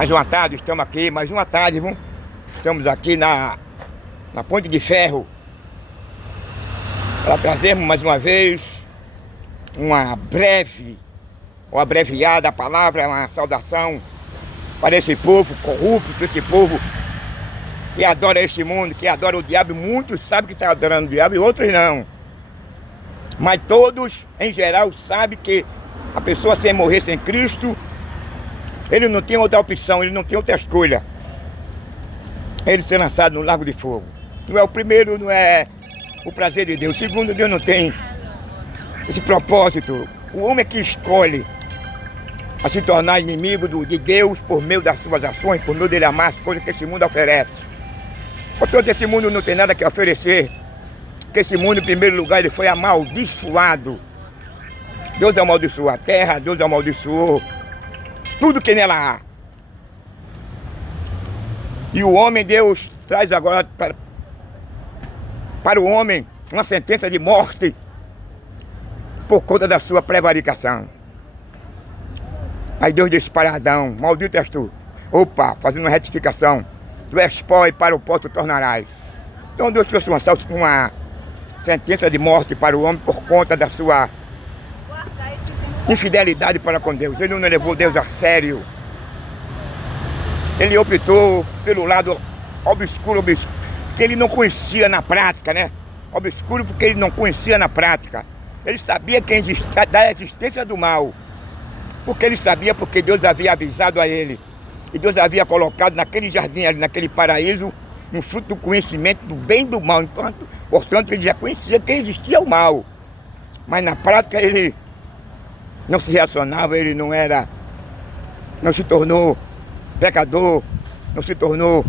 Mais uma tarde, estamos aqui, mais uma tarde, viu? Estamos aqui na Ponte de Ferro para trazermos mais uma vez uma breve, ou abreviada palavra, uma saudação para esse povo corrupto, esse povo que adora este mundo, que adora o diabo. Muitos sabem que está adorando o diabo e outros não. Mas todos, em geral, sabem que a pessoa sem morrer sem Cristo, ele não tem outra opção, ele não tem outra escolha. Ele ser lançado no lago de fogo. Não é o primeiro, não é o prazer de Deus. Segundo, Deus não tem esse propósito. O homem é que escolhe a se tornar inimigo de Deus por meio das suas ações, por meio dele amar as coisas que esse mundo oferece. Portanto, esse mundo não tem nada que oferecer. Porque esse mundo, em primeiro lugar, ele foi amaldiçoado. Deus amaldiçoou a terra, Deus amaldiçoou tudo que nela há. E o homem, Deus traz agora para o homem uma sentença de morte por conta da sua prevaricação. Aí Deus disse para Adão: maldito és tu. Opa, fazendo uma retificação. Tu és pó e para o pó tu tornarás. Então Deus trouxe uma sentença de morte para o homem por conta da sua infidelidade para com Deus. Ele não levou Deus a sério. Ele optou pelo lado obscuro, que ele não conhecia na prática, né? Obscuro porque ele não conhecia na prática. Ele sabia da existência do mal. Porque ele sabia, porque Deus havia avisado a ele. E Deus havia colocado naquele jardim ali, naquele paraíso, um fruto do conhecimento do bem e do mal. Portanto, ele já conhecia que existia o mal. Mas na prática ele não se relacionava, ele não se tornou pecador, não se tornou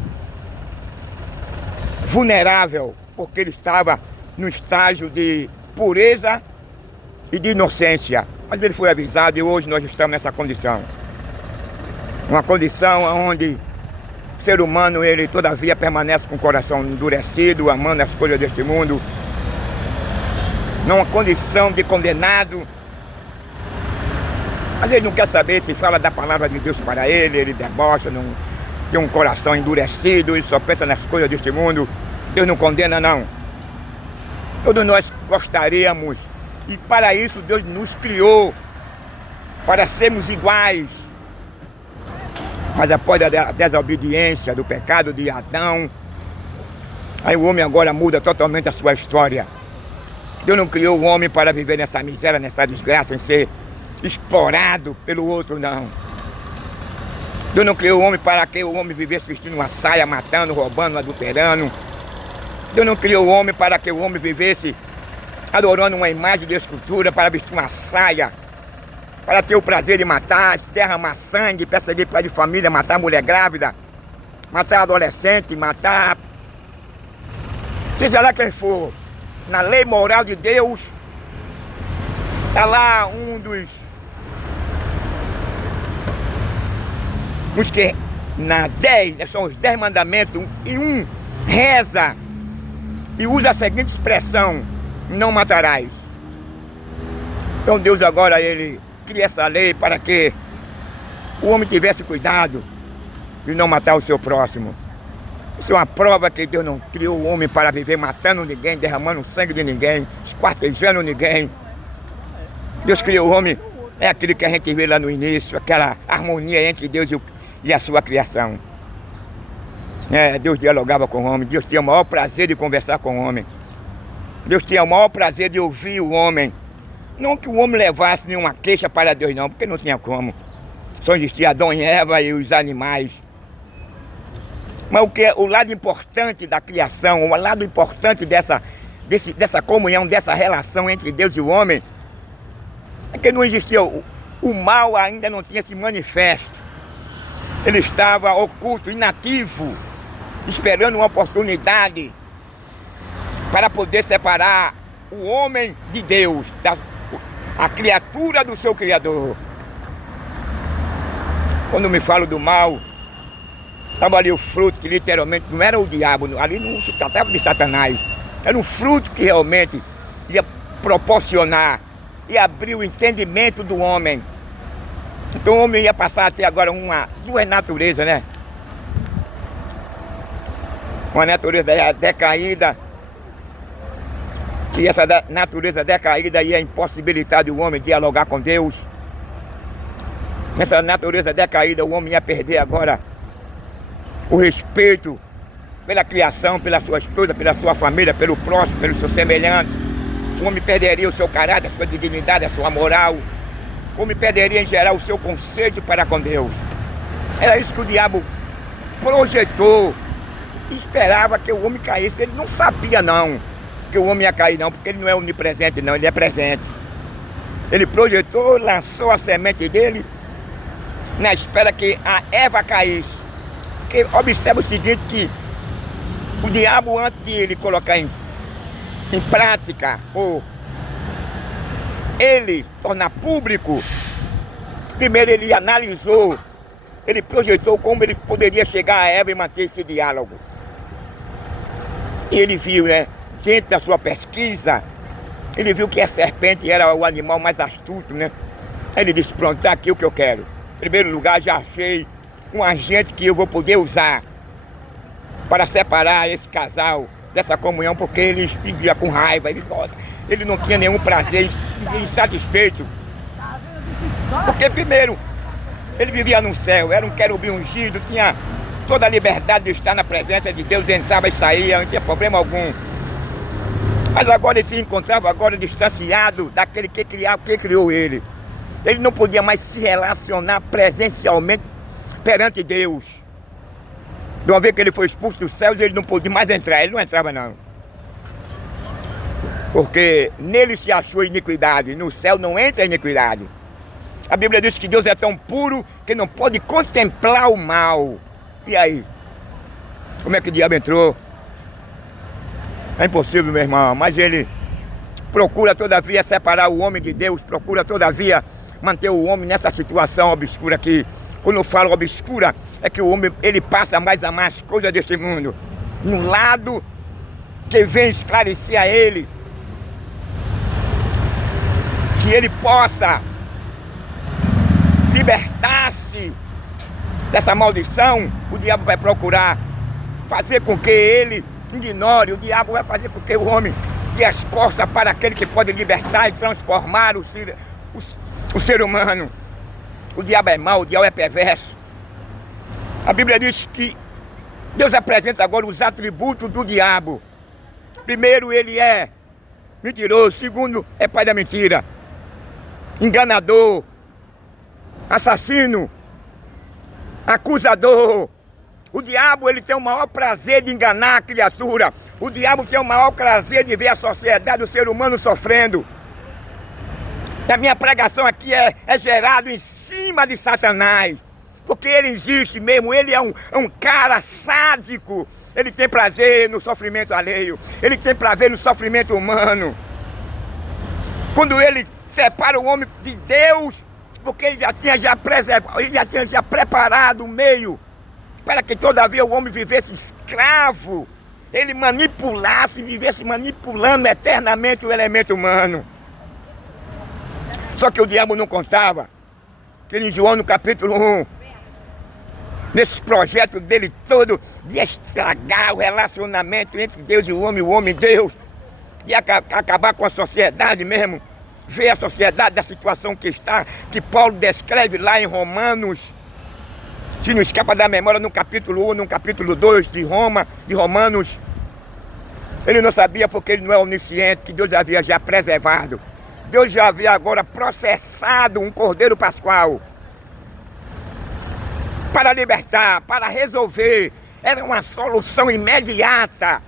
vulnerável, porque ele estava no estágio de pureza e de inocência. Mas ele foi avisado e hoje nós estamos nessa condição. Uma condição onde o ser humano, ele todavia permanece com o coração endurecido, amando as coisas deste mundo. Numa condição de condenado. Mas ele não quer saber se fala da palavra de Deus para ele debocha, não tem um coração endurecido, ele só pensa nas coisas deste mundo. Deus não condena, não. Todos nós gostaríamos, e para isso Deus nos criou, para sermos iguais. Mas após a desobediência do pecado de Adão, aí o homem agora muda totalmente a sua história. Deus não criou o homem para viver nessa miséria, nessa desgraça, em ser explorado pelo outro, não. Deus não criou o homem para que o homem vivesse vestindo uma saia, matando, roubando, adulterando. Deus não criou o homem para que o homem vivesse adorando uma imagem de escultura, para vestir uma saia, para ter o prazer de matar, derramar sangue, perseguir pai de família, matar mulher grávida, matar adolescente, matar seja lá quem for. Na lei moral de Deus está lá os que na 10, são os 10 mandamentos, e um reza e usa a seguinte expressão: não matarás. Então Deus agora ele cria essa lei para que o homem tivesse cuidado de não matar o seu próximo. Isso é uma prova que Deus não criou o homem para viver matando ninguém, derramando sangue de ninguém, esquartejando ninguém. Deus criou o homem, é aquilo que a gente vê lá no início, aquela harmonia entre Deus e a sua criação. Deus dialogava com o homem, Deus tinha o maior prazer de conversar com o homem. Deus tinha o maior prazer de ouvir o homem. Não que o homem levasse nenhuma queixa para Deus, não, porque não tinha como. Só existia Adão e Eva e os animais. Mas o lado importante da criação, o lado importante dessa comunhão, dessa relação entre Deus e o homem, é que não existia, o mal ainda não tinha se manifesto. Ele estava oculto, inativo, esperando uma oportunidade para poder separar o homem de Deus, a criatura do seu Criador. Quando me falo do mal, estava ali o fruto que literalmente não era o diabo, ali não se tratava de Satanás. Era um fruto que realmente ia proporcionar e abrir o entendimento do homem Então o homem ia passar a ter agora duas naturezas, né? Uma natureza decaída, que essa natureza decaída ia impossibilitar o homem dialogar com Deus. Nessa natureza decaída, o homem ia perder agora o respeito pela criação, pela sua esposa, pela sua família, pelo próximo, pelo seu semelhante. O homem perderia o seu caráter, a sua dignidade, a sua moral. O homem perderia em geral o seu conceito para com Deus. Era isso que o diabo projetou. Esperava que o homem caísse. Ele não sabia não que o homem ia cair não, porque ele não é onipresente não, ele é presente. Ele projetou, lançou a semente dele na espera que a Eva caísse. Porque observa o seguinte, que o diabo, antes de ele colocar em prática, ou ele tornar público, primeiro ele analisou, ele projetou como ele poderia chegar a Eva e manter esse diálogo. E ele viu, né, dentro da sua pesquisa, ele viu que a serpente era o animal mais astuto, né? Aí ele disse, pronto, tá aqui o que eu quero. Em primeiro lugar, já achei um agente que eu vou poder usar para separar esse casal dessa comunhão, porque ele vivia com raiva, ele não tinha nenhum prazer insatisfeito. Porque primeiro, ele vivia no céu, era um querubim ungido, tinha toda a liberdade de estar na presença de Deus, entrava e saía, não tinha problema algum. Mas agora ele se encontrava agora distanciado daquele que criou ele. Ele não podia mais se relacionar presencialmente perante Deus. De uma vez que ele foi expulso dos céus, ele não podia mais entrar, ele não entrava não. Porque nele se achou iniquidade, no céu não entra iniquidade. A Bíblia diz que Deus é tão puro que não pode contemplar o mal. E aí? Como é que o diabo entrou? É impossível, meu irmão, mas ele procura todavia separar o homem de Deus, procura todavia manter o homem nessa situação obscura aqui. Quando eu falo obscura, é que o homem ele passa mais a amar as coisas deste mundo. Um lado que vem esclarecer a ele que ele possa libertar-se dessa maldição, o diabo vai procurar fazer com que ele ignore, o diabo vai fazer com que o homem dê as costas para aquele que pode libertar e transformar o ser humano. O diabo é mau, o diabo é perverso. A Bíblia diz que Deus apresenta agora os atributos do diabo. Primeiro, ele é mentiroso. Segundo, é pai da mentira, enganador, assassino, acusador. O diabo ele tem o maior prazer de enganar a criatura. O diabo tem o maior prazer de ver a sociedade, o ser humano sofrendo. A minha pregação aqui é gerado em cima de Satanás. Porque ele existe mesmo, ele é um cara sádico. Ele tem prazer no sofrimento alheio. Ele tem prazer no sofrimento humano. Quando ele separa o homem de Deus, porque ele já tinha preparado o meio para que todavia o homem vivesse escravo, ele manipulasse, vivesse manipulando eternamente o elemento humano. Só que o diabo não contava que em João no capítulo 1, nesse projeto dele todo de estragar o relacionamento entre Deus e o homem e Deus, de acabar com a sociedade mesmo, ver a sociedade da situação que está, que Paulo descreve lá em Romanos, se não escapa da memória, no capítulo 1, no capítulo 2 de Romanos. Ele não sabia porque ele não é onisciente, que Deus havia já preservado. Deus já havia agora processado um cordeiro pascual para libertar, para resolver. Era uma solução imediata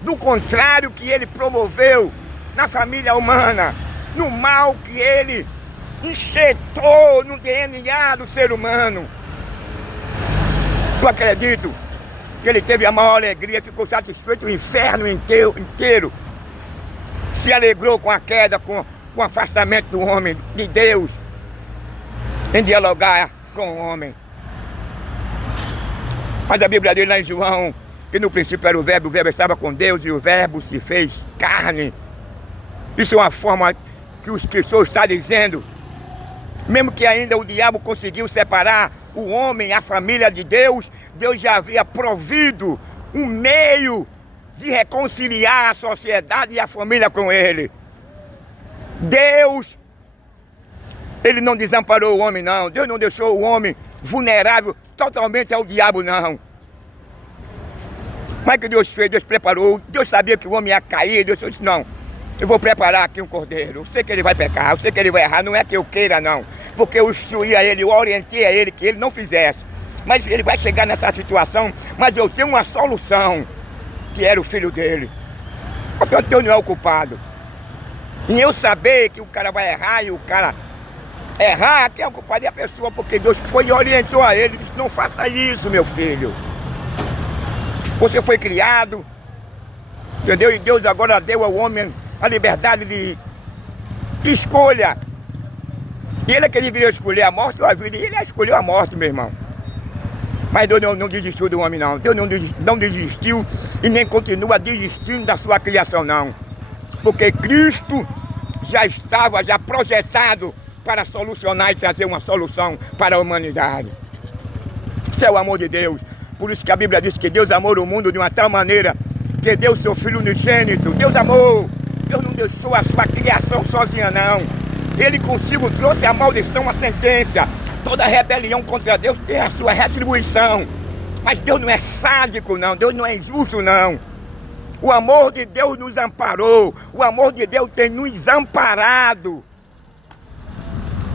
do contrário que ele promoveu na família humana, no mal que ele injetou no DNA do ser humano. Eu acredito que ele teve a maior alegria, ficou satisfeito, o inferno inteiro se alegrou com a queda, com o afastamento do homem de Deus, em dialogar com o homem. Mas a Bíblia diz lá em João que no princípio era o verbo estava com Deus e o verbo se fez carne. Isso é uma forma que os cristãos estão dizendo Mesmo que ainda o diabo conseguiu separar o homem, a família de Deus, Deus já havia provido um meio de reconciliar a sociedade e a família com ele. Deus, ele não desamparou o homem, não. Deus não deixou o homem vulnerável totalmente ao diabo, não. Mas que Deus fez? Deus preparou. Deus sabia que o homem ia cair. Deus disse, não, eu vou preparar aqui um cordeiro. Eu sei que ele vai pecar, eu sei que ele vai errar. Não é que eu queira, não. Porque eu instruí a ele, eu orientei a ele que ele não fizesse. Mas ele vai chegar nessa situação, mas eu tenho uma solução, que era o filho dele. Portanto, Deus não é o culpado. E eu saber que o cara vai errar e o cara errar, quem é o culpado é a pessoa, porque Deus foi e orientou a ele, disse, não faça isso, meu filho. Você foi criado, entendeu? E Deus agora deu ao homem a liberdade de escolha. E ele é que deveria escolher a morte ou a vida, e ele escolheu a morte, meu irmão. Mas Deus não desistiu do homem, não. Deus não desistiu e nem continua desistindo da sua criação, não. Porque Cristo já estava projetado para solucionar e trazer uma solução para a humanidade. Isso é o amor de Deus. Por isso que a Bíblia diz que Deus amou o mundo de uma tal maneira que deu seu Filho unigênito. Deus amou. Deus não deixou a sua criação sozinha, não. Ele consigo trouxe a maldição, a sentença. Toda rebelião contra Deus tem a sua retribuição. Mas Deus não é sádico, não. Deus não é injusto, não. O amor de Deus nos amparou. O amor de Deus tem nos amparado.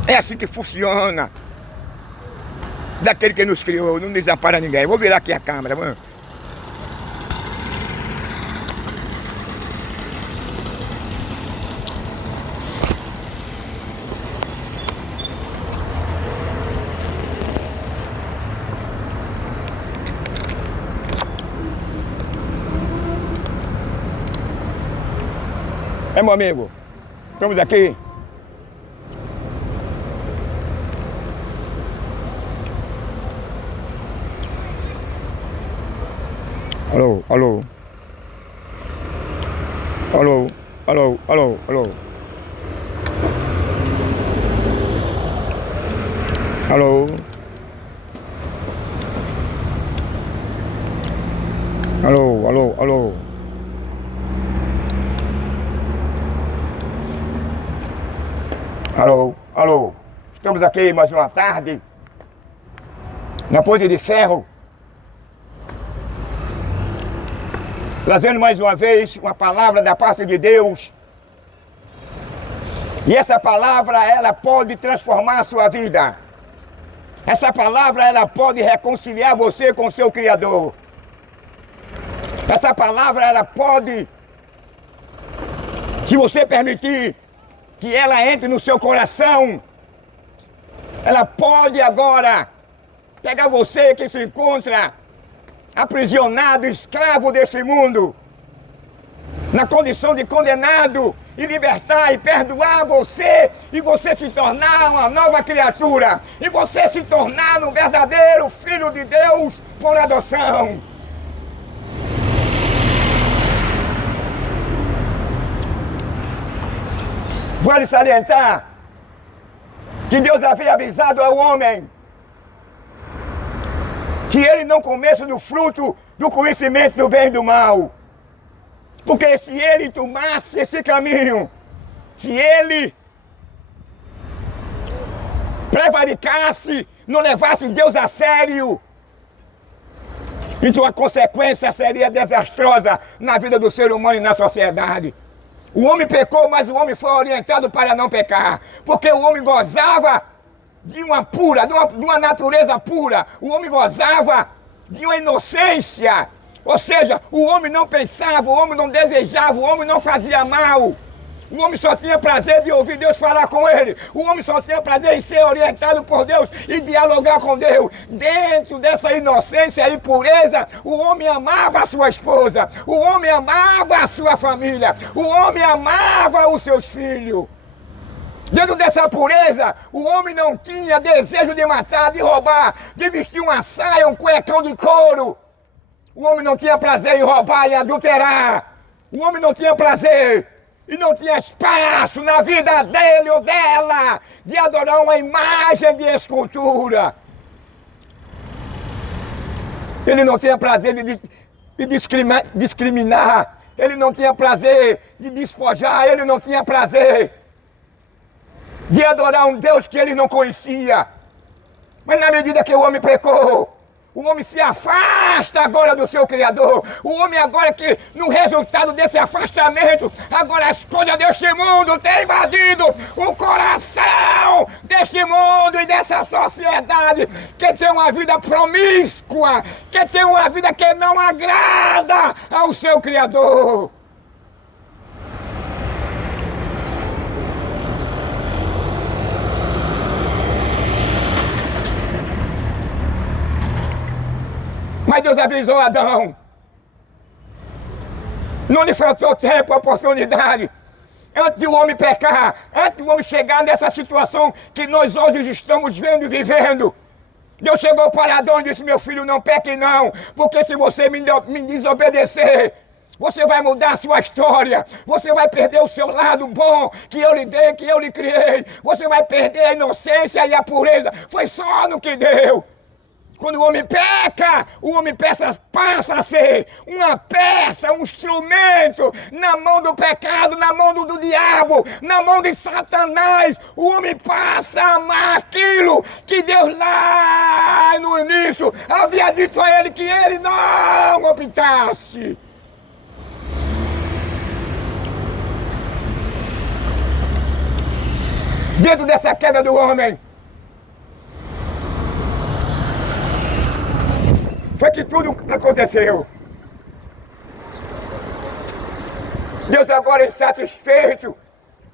É assim que funciona. Daquele que nos criou, não desampara ninguém. Eu vou virar aqui a câmera, mano. É, meu amigo, estamos aqui. Alô, alô. Alô, alô, alô, alô. Alô. Alô, alô, alô. Alô, alô. Estamos aqui mais uma tarde na Ponte de Ferro, trazendo mais uma vez uma palavra da parte de Deus. E essa palavra, ela pode transformar a sua vida. Essa palavra, ela pode reconciliar você com o seu Criador. Essa palavra, ela pode, se você permitir que ela entre no seu coração, ela pode agora pegar você que se encontra aprisionado, escravo deste mundo, na condição de condenado, e libertar e perdoar você, e você se tornar uma nova criatura, e você se tornar um verdadeiro filho de Deus por adoção. Vale salientar que Deus havia avisado ao homem que ele não comesse do fruto do conhecimento do bem e do mal. Porque se ele tomasse esse caminho, se ele prevaricasse, não levasse Deus a sério, então a consequência seria desastrosa na vida do ser humano e na sociedade. O homem pecou, mas o homem foi orientado para não pecar, porque o homem gozava de uma pura, de uma natureza pura. O homem gozava de uma inocência, ou seja, o homem não pensava, o homem não desejava, o homem não fazia mal. O homem só tinha prazer de ouvir Deus falar com ele. O homem só tinha prazer em ser orientado por Deus e dialogar com Deus. Dentro dessa inocência e pureza, o homem amava a sua esposa, o homem amava a sua família, o homem amava os seus filhos. Dentro dessa pureza, o homem não tinha desejo de matar, de roubar, de vestir uma saia, um cuecão de couro. O homem não tinha prazer em roubar e adulterar. O homem não tinha prazer E não tinha espaço na vida dele ou dela de adorar uma imagem de escultura. Ele não tinha prazer de discriminar. Ele não tinha prazer de despojar. Ele não tinha prazer de adorar um Deus que ele não conhecia. Mas na medida que o homem pecou, o homem se afasta agora do seu Criador. O homem agora que, no resultado desse afastamento, agora as coisas deste mundo têm invadido o coração deste mundo e dessa sociedade que tem uma vida promíscua, que tem uma vida que não agrada ao seu Criador. Mas Deus avisou Adão. Não lhe faltou tempo, oportunidade. Antes do homem pecar, antes do homem chegar nessa situação que nós hoje estamos vendo e vivendo. Deus chegou para Adão e disse: meu filho, não peque não, porque se você me desobedecer, você vai mudar a sua história. Você vai perder o seu lado bom que eu lhe dei, que eu lhe criei. Você vai perder a inocência e a pureza. Foi só no que deu. Quando o homem peca, o homem passa a ser uma peça, um instrumento na mão do pecado, na mão do diabo, na mão de Satanás. O homem passa a amar aquilo que Deus lá no início havia dito a ele que ele não optasse. Dentro dessa queda do homem, foi que tudo aconteceu. Deus agora insatisfeito,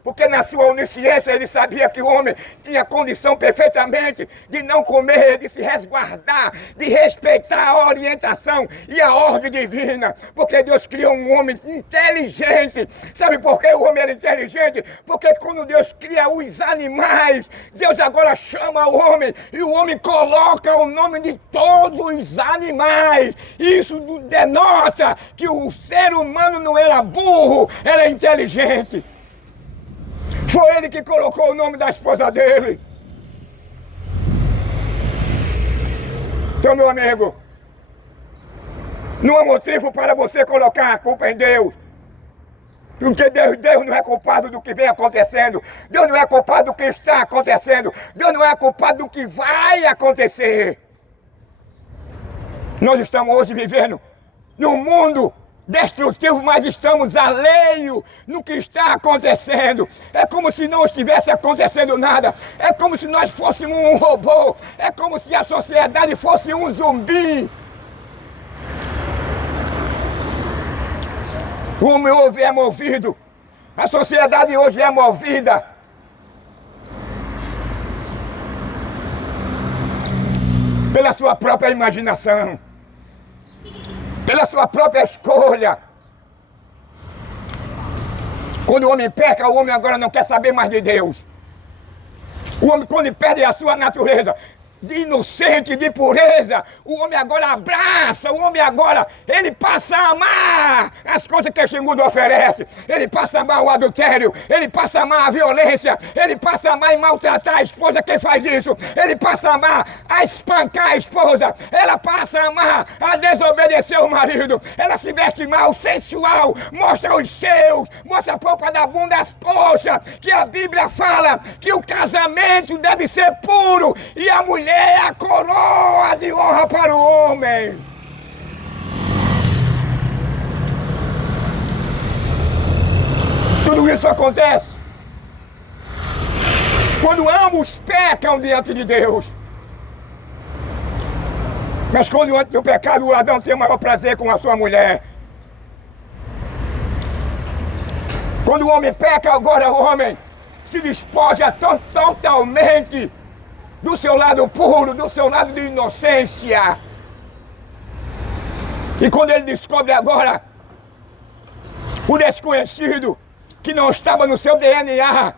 porque na sua onisciência ele sabia que o homem tinha condição perfeitamente de não comer, de se resguardar, de respeitar a orientação e a ordem divina. Porque Deus criou um homem inteligente. Sabe por que o homem era inteligente? Porque quando Deus cria os animais, Deus agora chama o homem e o homem coloca o nome de todos os animais. Isso denota que o ser humano não era burro, era inteligente. Foi ele que colocou o nome da esposa dele. Então, meu amigo, não há motivo para você colocar a culpa em Deus. Porque Deus não é culpado do que vem acontecendo. Deus não é culpado do que está acontecendo. Deus não é culpado do que vai acontecer. Nós estamos hoje vivendo num mundo destrutivo, mas estamos alheios no que está acontecendo. É como se não estivesse acontecendo nada. É como se nós fôssemos um robô. É como se a sociedade fosse um zumbi. O homem hoje é movido. A sociedade hoje é movida pela sua própria imaginação, pela sua própria escolha. Quando o homem peca, o homem agora não quer saber mais de Deus. O homem, quando perde a sua natureza de inocente, de pureza, o homem agora abraça, o homem agora, ele passa a amar as coisas que este mundo oferece. Ele passa a amar o adultério, ele passa a amar a violência, ele passa a amar e maltratar a esposa quem faz isso, ele passa a amar a espancar a esposa, ela passa a amar a desobedecer o marido, ela se veste mal, sensual, mostra os seus, mostra a polpa da bunda, as coxas, que a Bíblia fala que o casamento deve ser puro e a mulher é a coroa de honra para o homem. Tudo isso acontece quando ambos pecam diante de Deus. Mas quando antes do pecado o Adão tinha maior prazer com a sua mulher. Quando o homem peca, agora o homem se despoja totalmente do seu lado puro, do seu lado de inocência. E quando ele descobre agora o desconhecido que não estava no seu DNA,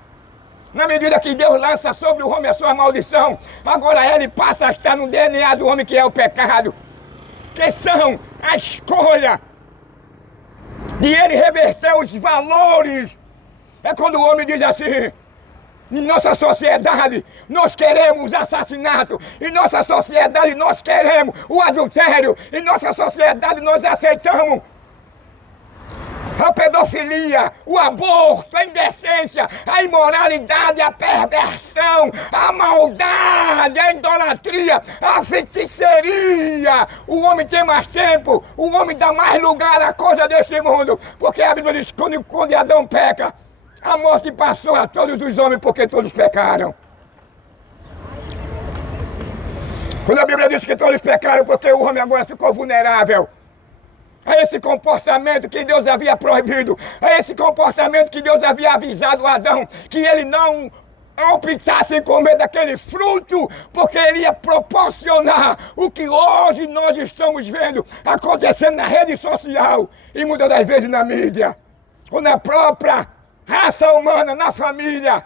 na medida que Deus lança sobre o homem a sua maldição, agora ele passa a estar no DNA do homem, que é o pecado, que são a escolha de ele reverter os valores É quando o homem diz assim: em nossa sociedade nós queremos assassinato, em nossa sociedade nós queremos o adultério, em nossa sociedade nós aceitamos a pedofilia, o aborto, a indecência, a imoralidade, a perversão, a maldade, a idolatria, a feitiçaria. O homem tem mais tempo, o homem dá mais lugar à coisa deste mundo, porque a Bíblia diz que quando Adão peca, a morte passou a todos os homens porque todos pecaram. Quando a Bíblia diz que todos pecaram porque o homem agora ficou vulnerável a esse comportamento que Deus havia proibido, a esse comportamento que Deus havia avisado a Adão, que ele não optasse em comer daquele fruto, porque ele ia proporcionar o que hoje nós estamos vendo acontecendo na rede social e muitas das vezes na mídia, ou na própria raça humana, na família.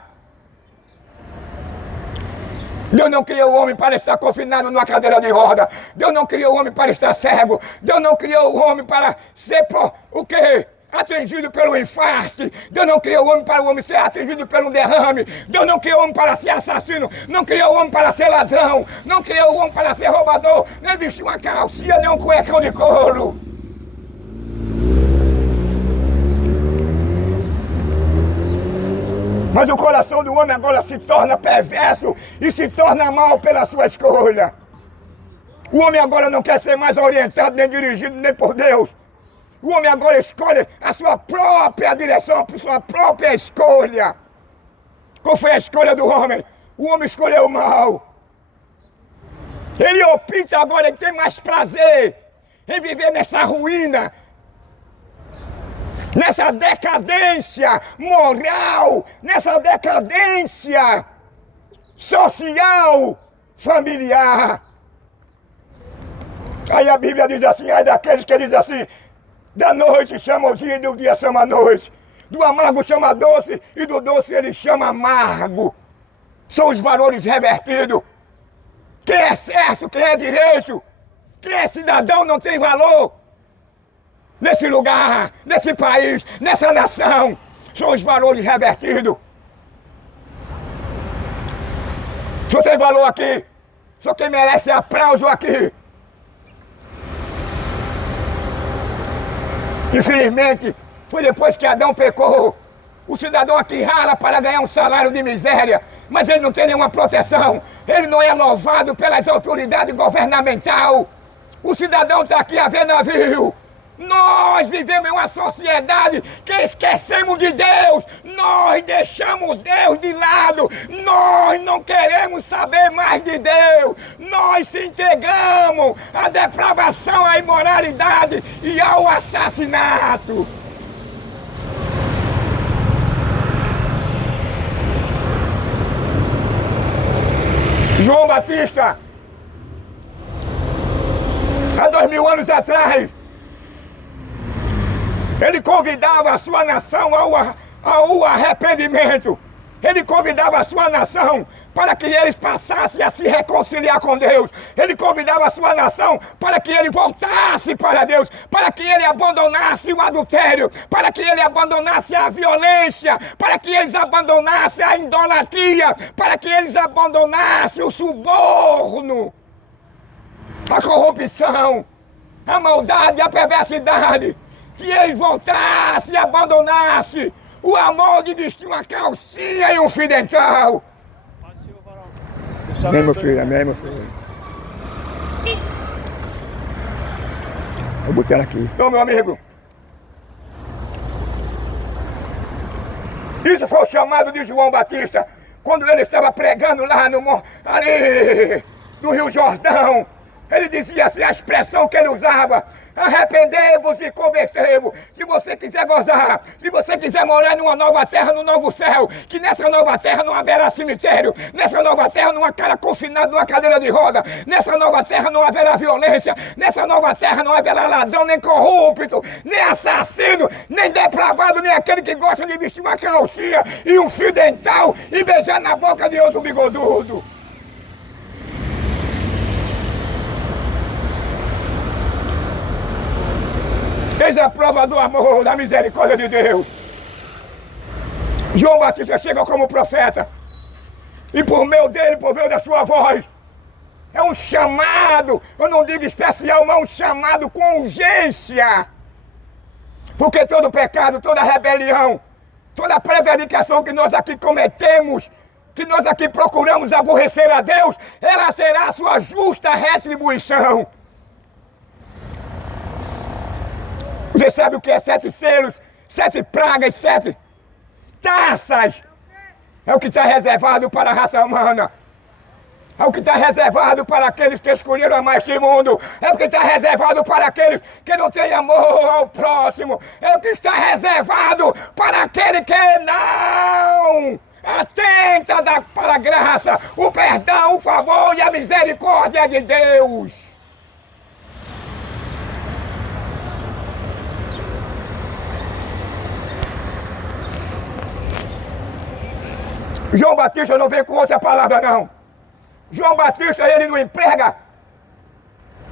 Deus não criou o homem para estar confinado numa cadeira de roda. Deus não criou o homem para estar cego. Deus não criou o homem para ser o quê? Atingido pelo infarto. Deus não criou o homem para o homem ser atingido pelo derrame. Deus não criou o homem para ser assassino. Não criou o homem para ser ladrão. Não criou o homem para ser roubador. Nem vestir uma calcinha, nem um cuecão de couro. Mas o coração do homem agora se torna perverso e se torna mal pela sua escolha. O homem agora não quer ser mais orientado, nem dirigido, nem por Deus. O homem agora escolhe a sua própria direção, a sua própria escolha. Qual foi a escolha do homem? O homem escolheu o mal. Ele opta agora, ele tem mais prazer em viver nessa ruína, nessa decadência moral, nessa decadência social, familiar. Aí a Bíblia diz assim, ai daqueles que dizem assim, da noite chama o dia e do dia chama a noite. Do amargo chama doce e do doce ele chama amargo. São os valores revertidos. Quem é certo, quem é direito, quem é cidadão não tem valor. Nesse lugar, nesse país, nessa nação, são os valores revertidos. Só tem valor aqui, só quem merece aplauso aqui. Infelizmente, foi depois que Adão pecou. O cidadão aqui rala para ganhar um salário de miséria, mas ele não tem nenhuma proteção. Ele não é louvado pelas autoridades governamentais. O cidadão está aqui a ver navio. Nós vivemos em uma sociedade que esquecemos de Deus, nós deixamos Deus de lado, nós não queremos saber mais de Deus, nós se entregamos à depravação, à imoralidade e ao assassinato. João Batista, há 2000 anos atrás, ele convidava a sua nação ao arrependimento. Ele convidava a sua nação para que eles passassem a se reconciliar com Deus. Ele convidava a sua nação para que ele voltasse para Deus, para que ele abandonasse o adultério, para que ele abandonasse a violência, para que eles abandonassem a idolatria, para que eles abandonassem o suborno, a corrupção, a maldade, a perversidade. Que eles voltassem e abandonassem o amor de vestir uma calcinha e um fio dental. Amém, meu filho, amém, meu filho. Vou botar ela aqui. Então, meu amigo, isso foi o chamado de João Batista, quando ele estava pregando lá ali no Rio Jordão. Ele dizia assim, a expressão que ele usava: arrependei-vos e convertei-vos. Se você quiser gozar, se você quiser morar numa nova terra, no novo céu, que nessa nova terra não haverá cemitério, nessa nova terra não há cara confinado numa cadeira de roda, nessa nova terra não haverá violência, nessa nova terra não haverá ladrão, nem corrupto, nem assassino, nem depravado, nem aquele que gosta de vestir uma calcinha e um fio dental e beijar na boca de outro bigodudo. Eis a prova do amor, da misericórdia de Deus. João Batista chega como profeta. E por meio dele, por meio da sua voz, é um chamado, eu não digo especial, mas um chamado com urgência. Porque todo pecado, toda rebelião, toda prevaricação que nós aqui cometemos, que nós aqui procuramos aborrecer a Deus, ela terá a sua justa retribuição. Você sabe o que é 7 selos, 7 pragas, 7 taças? É o que está reservado para a raça humana. É o que está reservado para aqueles que escolheram amar este mundo. É o que está reservado para aqueles que não têm amor ao próximo. É o que está reservado para aquele que não atenta para a graça, o perdão, o favor e a misericórdia de Deus. João Batista não vem com outra palavra, não. João Batista, ele não emprega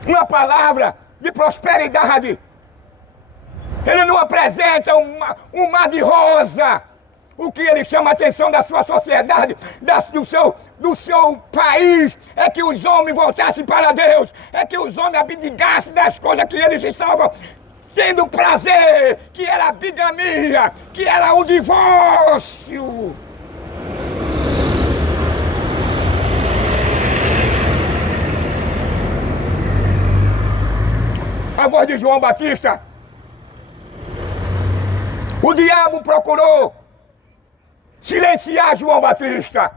uma palavra de prosperidade. Ele não apresenta um mar de rosa. O que ele chama a atenção da sua sociedade, do seu país, é que os homens voltassem para Deus. É que os homens abdicassem das coisas que eles estavam tendo prazer, que era a bigamia, que era o divórcio. A voz de João Batista. O diabo procurou silenciar João Batista.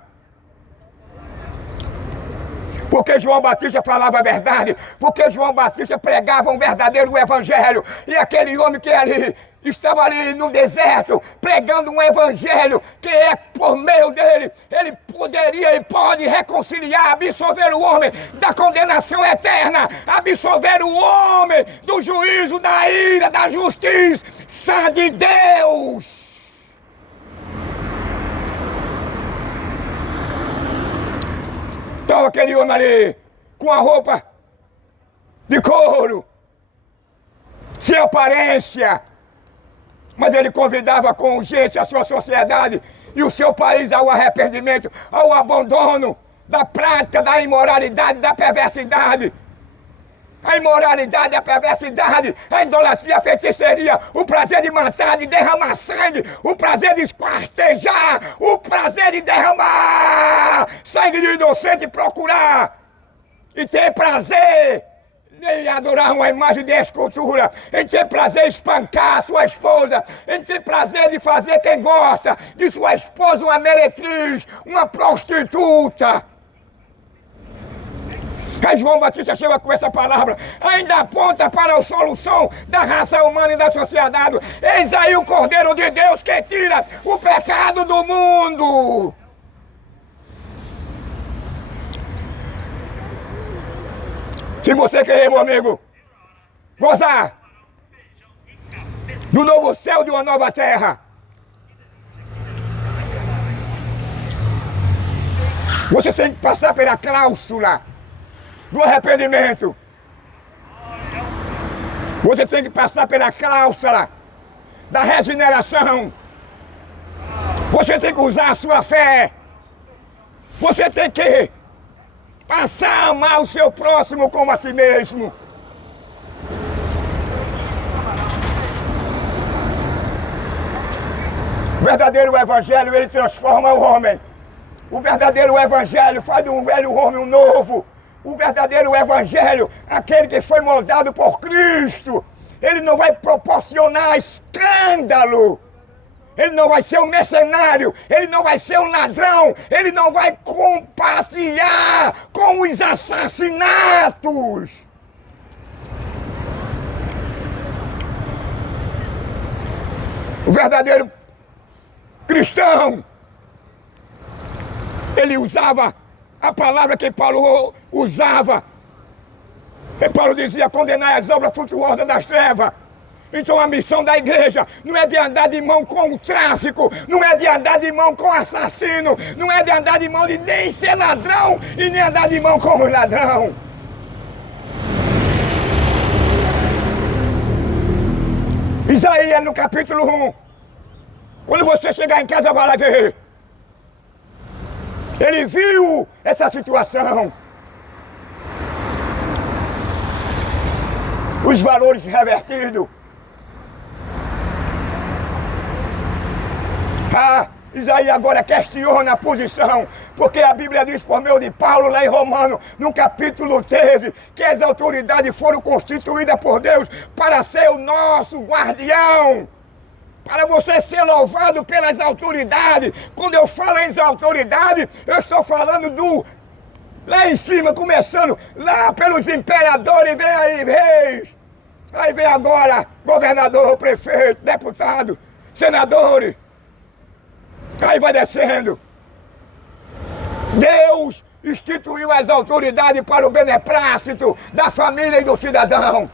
Porque João Batista falava a verdade. Porque João Batista pregava um verdadeiro evangelho. E aquele homem que ali estava ali no deserto, pregando um evangelho que é por meio dele, ele poderia e pode reconciliar, absolver o homem da condenação eterna, absolver o homem do juízo, da ira, da justiça de Deus. Então aquele homem ali, com a roupa de couro, sem aparência, mas ele convidava com urgência a sua sociedade e o seu país ao arrependimento, ao abandono da prática da imoralidade, da perversidade. A imoralidade, a perversidade, a idolatria, a feitiçaria, o prazer de matar, de derramar sangue, o prazer de esquartejar, o prazer de derramar sangue de inocente, procurar e ter prazer em adorar uma imagem de escultura, em ter prazer em espancar a sua esposa, em ter prazer de fazer quem gosta de sua esposa uma meretriz, uma prostituta. Aí João Batista chega com essa palavra, ainda aponta para a solução da raça humana e da sociedade. Eis aí o Cordeiro de Deus que tira o pecado do mundo. Se você querer, meu amigo, gozar do novo céu e de uma nova terra, você tem que passar pela cláusula do arrependimento. Você tem que passar pela cláusula da regeneração. Você tem que usar a sua fé. Você tem que passar a amar o seu próximo como a si mesmo. O verdadeiro evangelho, ele transforma o homem. O verdadeiro evangelho faz de um velho homem um novo. O verdadeiro evangelho, aquele que foi moldado por Cristo, ele não vai proporcionar escândalo. Ele não vai ser um mercenário, ele não vai ser um ladrão, ele não vai compartilhar com os assassinatos. O verdadeiro cristão, ele usava a palavra que Paulo usava. E Paulo dizia, condenar as obras frutuosas das trevas. Então a missão da igreja não é de andar de mão com o tráfico, não é de andar de mão com o assassino, não é de andar de mão de nem ser ladrão e nem andar de mão com o ladrão. Isaías no capítulo 1, Quando você chegar em casa, vai lá ver. Ele viu essa situação. Os valores revertidos. Isaías agora questiona a posição, porque a Bíblia diz por meio de Paulo, lá em Romanos, no capítulo 13, que as autoridades foram constituídas por Deus para ser o nosso guardião, para você ser louvado pelas autoridades. Quando eu falo em autoridade, eu estou falando do lá em cima, começando lá pelos imperadores, vem aí reis, aí vem agora governador, prefeito, deputado, senadores. Aí vai descendo. Deus instituiu as autoridades para o beneplácito da família e do cidadão.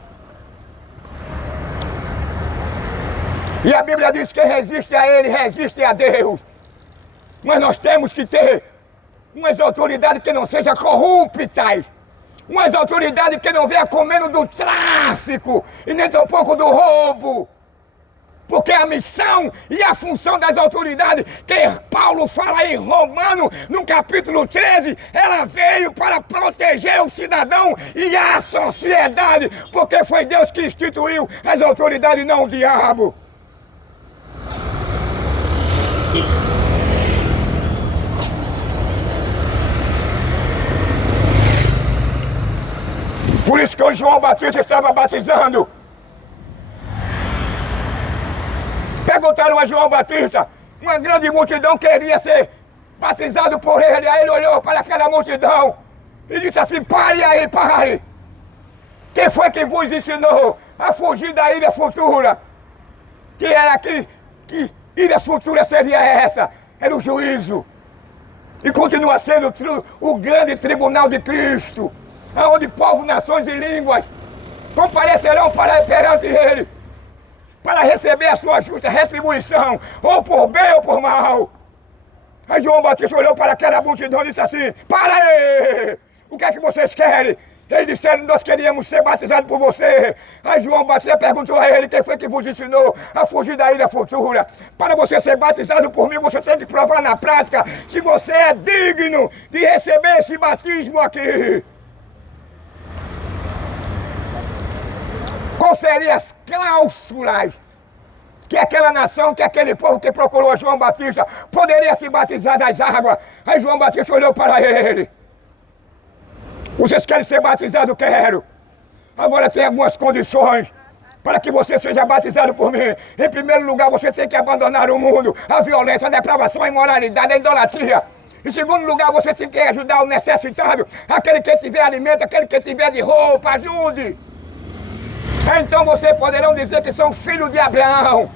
E a Bíblia diz que resiste a ele, resiste a Deus. Mas nós temos que ter umas autoridades que não sejam corruptas. Umas autoridades que não venham comendo do tráfico e nem tampouco do roubo. Porque a missão e a função das autoridades, que Paulo fala em Romanos, no capítulo 13, ela veio para proteger o cidadão e a sociedade, porque foi Deus que instituiu as autoridades, não o diabo. Por isso que o João Batista estava batizando. Perguntaram a João Batista, uma grande multidão queria ser batizado por ele. Aí ele olhou para aquela multidão e disse assim: pare aí, pare. Quem foi que vos ensinou a fugir da ilha futura? Que era que ilha futura seria essa? Era o juízo. E continua sendo o grande tribunal de Cristo, onde povos, nações e línguas comparecerão perante ele, para receber a sua justa retribuição, ou por bem ou por mal. Aí João Batista olhou para aquela multidão e disse assim: para aí! O que é que vocês querem? Eles disseram: nós queríamos ser batizados por você. Aí João Batista perguntou a ele: quem foi que vos ensinou a fugir da ilha futura? Para você ser batizado por mim, você tem que provar na prática se você é digno de receber esse batismo aqui. Qual seriam as cláusulas que aquela nação, que aquele povo que procurou João Batista poderia se batizar das águas? Aí João Batista olhou para ele: vocês querem ser batizados? Quero. Agora tem algumas condições para que você seja batizado por mim. Em primeiro lugar, você tem que abandonar o mundo, a violência, a depravação, a imoralidade, a idolatria. Em segundo lugar, você tem que ajudar o necessitado, aquele que tiver alimento, aquele que tiver de roupa, ajude. Então vocês poderão dizer que são filhos de Abraão.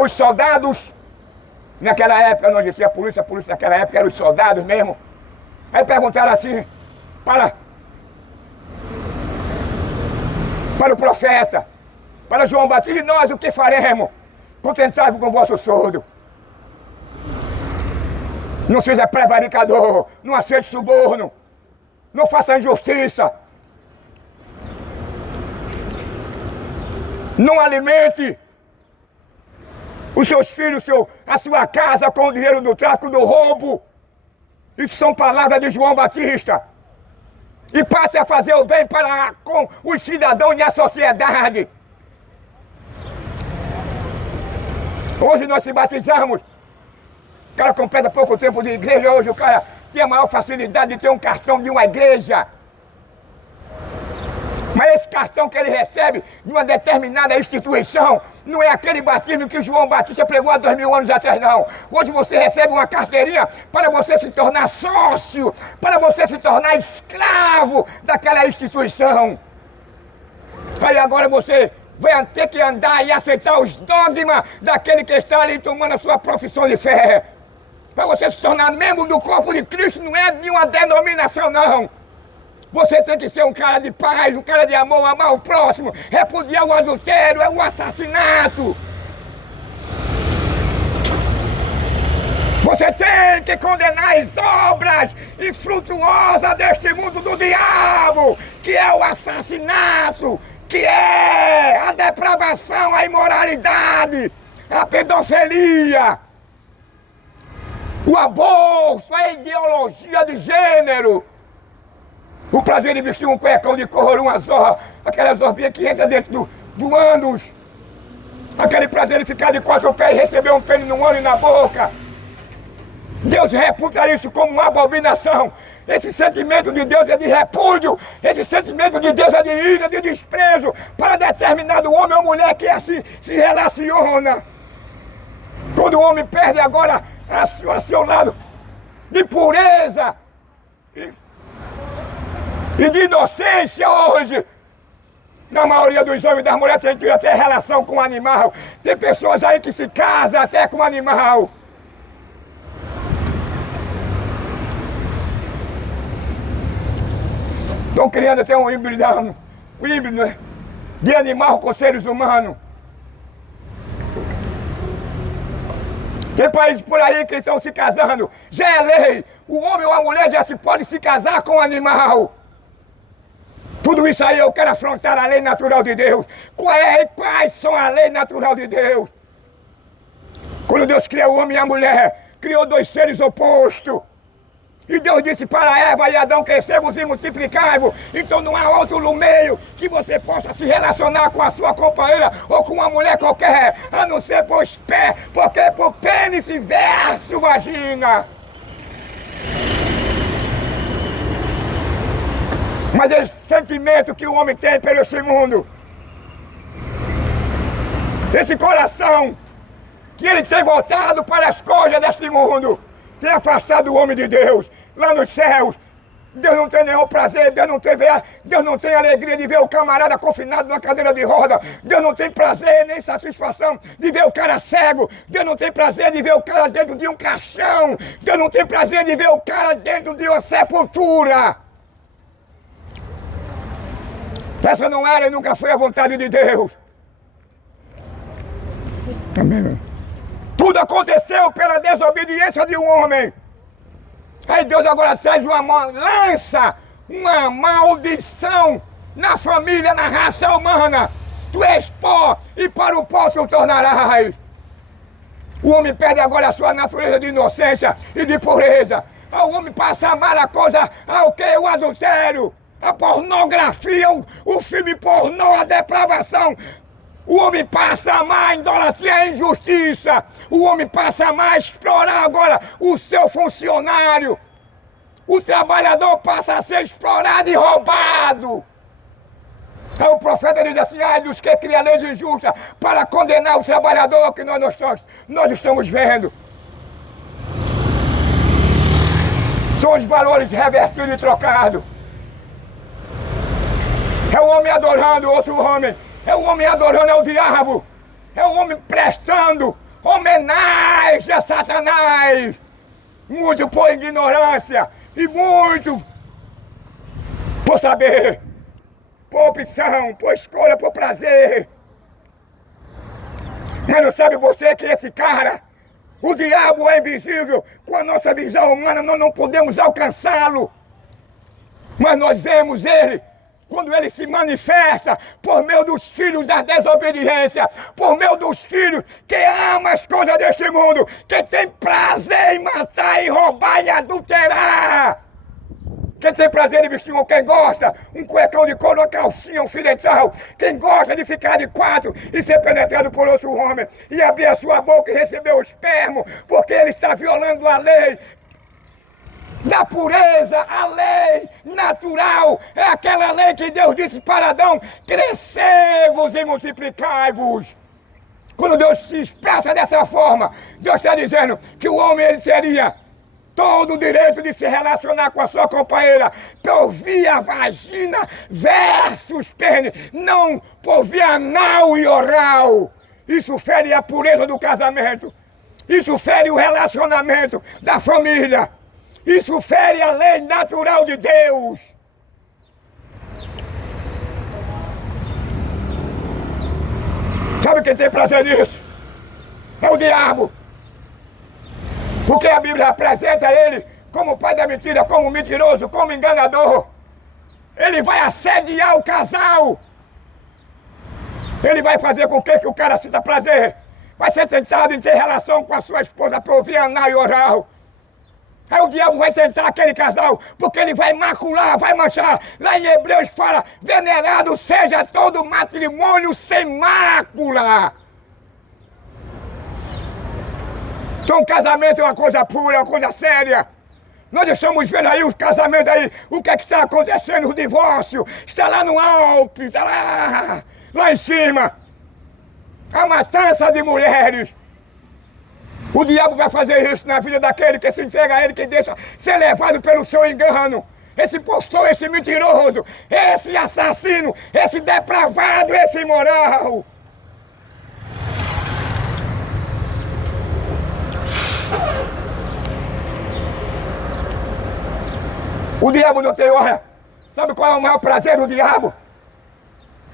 Os soldados, naquela época não existia polícia, a polícia naquela época eram os soldados mesmo. Aí perguntaram assim para o profeta, para João Batista: e nós o que faremos? Contentai-vos com o vosso soldo. Não seja prevaricador, não aceite suborno, não faça injustiça, não alimente os seus filhos, a sua casa com o dinheiro do tráfico, do roubo. Isso são palavras de João Batista. E passe a fazer o bem com os cidadãos e a sociedade. Hoje nós se batizamos. O cara completa pouco tempo de igreja, hoje o cara tem a maior facilidade de ter um cartão de uma igreja. Mas esse cartão que ele recebe de uma determinada instituição não é aquele batismo que João Batista pregou há 2000 anos atrás, não. Hoje você recebe uma carteirinha para você se tornar sócio, para você se tornar escravo daquela instituição. Aí agora você vai ter que andar e aceitar os dogmas daquele que está ali tomando a sua profissão de fé. Para você se tornar membro do corpo de Cristo, não é de uma denominação, não. Você tem que ser um cara de paz, um cara de amor, amar o próximo, repudiar o adultério, o assassinato. Você tem que condenar as obras infrutuosas deste mundo do diabo, que é o assassinato, que é a depravação, a imoralidade, a pedofilia, o aborto, a ideologia de gênero, o prazer de vestir um cuecão de couro, uma zorra, aquela zorbinha que entra dentro do ânus, aquele prazer de ficar de 4 pés e receber um pênis no ano e na boca. Deus reputa isso como uma abominação. Esse sentimento de Deus é de repúdio, esse sentimento de Deus é de ira, de desprezo para determinado homem ou mulher que assim se relaciona. Quando o homem perde agora a seu lado de pureza e de inocência hoje, na maioria dos homens e das mulheres tem que até relação com o animal. Tem pessoas aí que se casam até com o animal. Estão criando até um híbrido de animal com seres humanos. Tem países por aí que estão se casando. Já é lei. O homem ou a mulher já se pode se casar com o animal. Tudo isso aí eu quero afrontar a lei natural de Deus. Quais são a lei natural de Deus? Quando Deus criou o homem e a mulher, criou 2 seres opostos. E Deus disse para Eva e Adão: crescemos e multiplicai-vos. Então não há outro no meio que você possa se relacionar com a sua companheira ou com uma mulher qualquer, a não ser porque por pênis versus vagina. Mas esse sentimento que o homem tem por esse mundo, esse coração que ele tem voltado para as coisas deste mundo, tem afastado o homem de Deus. Lá nos céus, Deus não tem nenhum prazer, Deus não tem alegria de ver o camarada confinado numa cadeira de roda. Deus não tem prazer nem satisfação de ver o cara cego. Deus não tem prazer de ver o cara dentro de um caixão. Deus não tem prazer de ver o cara dentro de uma sepultura. Essa não era e nunca foi a vontade de Deus. Amém. Tudo aconteceu pela desobediência de um homem. Aí Deus agora traz lança uma maldição na família, na raça humana. Tu és pó e para o pó tu tornarás. O homem perde agora a sua natureza de inocência e de pureza. O homem passa a amar a coisa, ao que? O adultério, a pornografia, o filme pornô, a depravação. O homem passa a amar a idolatria, a injustiça. O homem passa a amar a explorar agora o seu funcionário. O trabalhador passa a ser explorado e roubado. Aí o profeta diz assim: ai dos que criam leis injustas para condenar o trabalhador, que nós estamos vendo. São os valores revertidos e trocados. É o homem adorando outro homem. É o homem adorando ao diabo. É o homem prestando homenagem a Satanás. Muito por ignorância e muito por saber, por opção, por escolha, por prazer. Mas não sabe você que esse cara, o diabo é invisível. Com a nossa visão humana nós não podemos alcançá-lo. Mas nós vemos ele quando ele se manifesta por meio dos filhos da desobediência, por meio dos filhos que amam as coisas deste mundo, que tem prazer em matar, em roubar, em adulterar. Quem tem prazer em vestir quem gosta, um cuecão de couro, uma calcinha, um fio dental. Quem gosta de ficar de 4 e ser penetrado por outro homem e abrir a sua boca e receber o espermo, porque ele está violando a lei da pureza, a lei natural. É aquela lei que Deus disse para Adão: crescei-vos e multiplicai-vos. Quando Deus se expressa dessa forma, Deus está dizendo que o homem ele teria todo o direito de se relacionar com a sua companheira por via vagina versus pênis, não por via anal e oral. Isso fere a pureza do casamento. Isso fere o relacionamento da família. Isso fere a lei natural de Deus. Sabe quem tem prazer nisso? É o diabo. Porque a Bíblia apresenta ele como pai da mentira, como mentiroso, como enganador. Ele vai assediar o casal. Ele vai fazer com que o cara sinta prazer. Vai ser tentado em ter relação com a sua esposa para ouvir anal e oral. Aí o diabo vai tentar aquele casal, porque ele vai macular, vai manchar. Lá em Hebreus fala, venerado seja todo matrimônio sem mácula. Então o casamento é uma coisa pura, é uma coisa séria. Nós estamos vendo aí os casamentos aí, o que é que está acontecendo, o divórcio. Está lá no alto, está lá em cima. A matança de mulheres. O diabo vai fazer isso na vida daquele que se entrega a ele, que deixa ser levado pelo seu engano. Esse impostor, esse mentiroso, esse assassino, esse depravado, esse imoral. O diabo não tem hora. Sabe qual é o maior prazer do diabo?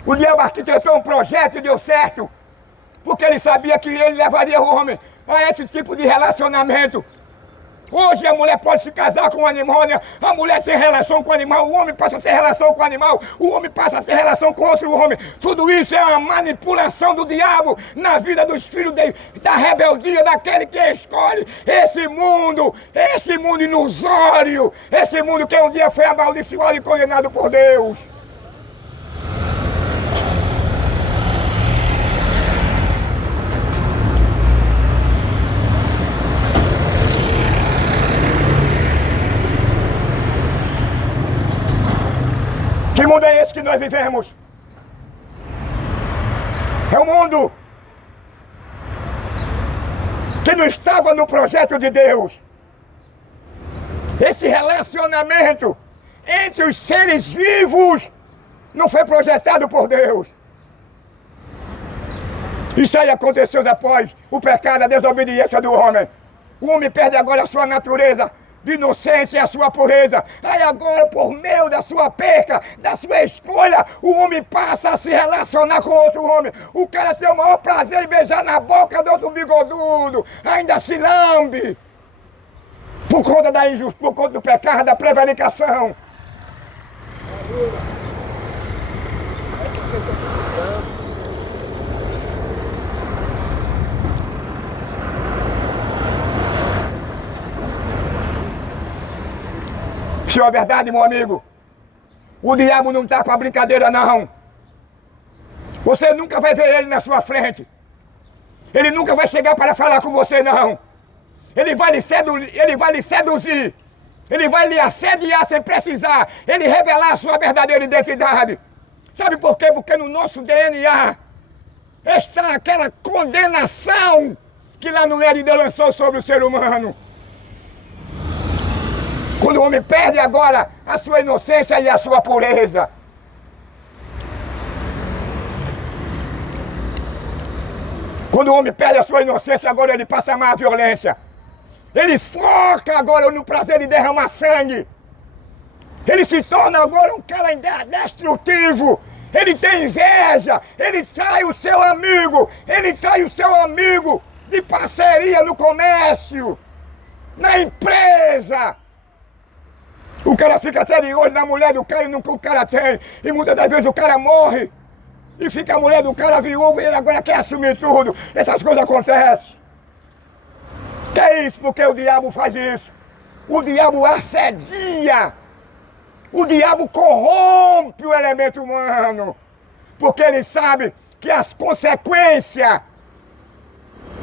O diabo arquitetou um projeto e deu certo. Porque ele sabia que ele levaria o homem a esse tipo de relacionamento. Hoje a mulher pode se casar com um animal, a mulher tem relação com o animal, o homem passa a ter relação com o animal, o homem passa a ter relação com outro homem. Tudo isso é uma manipulação do diabo na vida dos filhos da rebeldia, daquele que escolhe esse mundo ilusório, esse mundo que um dia foi amaldiçoado e condenado por Deus. Que mundo é esse que nós vivemos? É um mundo que não estava no projeto de Deus. Esse relacionamento entre os seres vivos não foi projetado por Deus. Isso aí aconteceu após o pecado, a desobediência do homem. O homem perde agora a sua natureza de inocência e a sua pureza. Aí agora, por meio da sua perca, da sua escolha, o homem passa a se relacionar com outro homem. O cara tem o maior prazer em beijar na boca do outro bigodudo, ainda se lambe. Por conta da injustiça, por conta do pecado, da prevaricação. Isso é verdade, meu amigo. O diabo não está para brincadeira, não. Você nunca vai ver ele na sua frente. Ele nunca vai chegar para falar com você, não. Ele vai lhe seduzir. Ele vai lhe assediar sem precisar. Ele revelar a sua verdadeira identidade. Sabe por quê? Porque no nosso DNA está aquela condenação que lá no Éden Deus lançou sobre o ser humano. Quando o homem perde agora a sua inocência e a sua pureza. Quando o homem perde a sua inocência, agora ele passa a amar a violência. Ele foca agora no prazer de derramar sangue. Ele se torna agora um cara destrutivo. Ele tem inveja. Ele trai o seu amigo. Ele trai o seu amigo de parceria no comércio, na empresa. O cara fica até de olho na mulher do cara e no que o cara tem. E muitas das vezes o cara morre. E fica a mulher do cara viúva e ele agora quer assumir tudo. Essas coisas acontecem. Que é isso? Porque o diabo faz isso. O diabo assedia. O diabo corrompe o elemento humano. Porque ele sabe que as consequências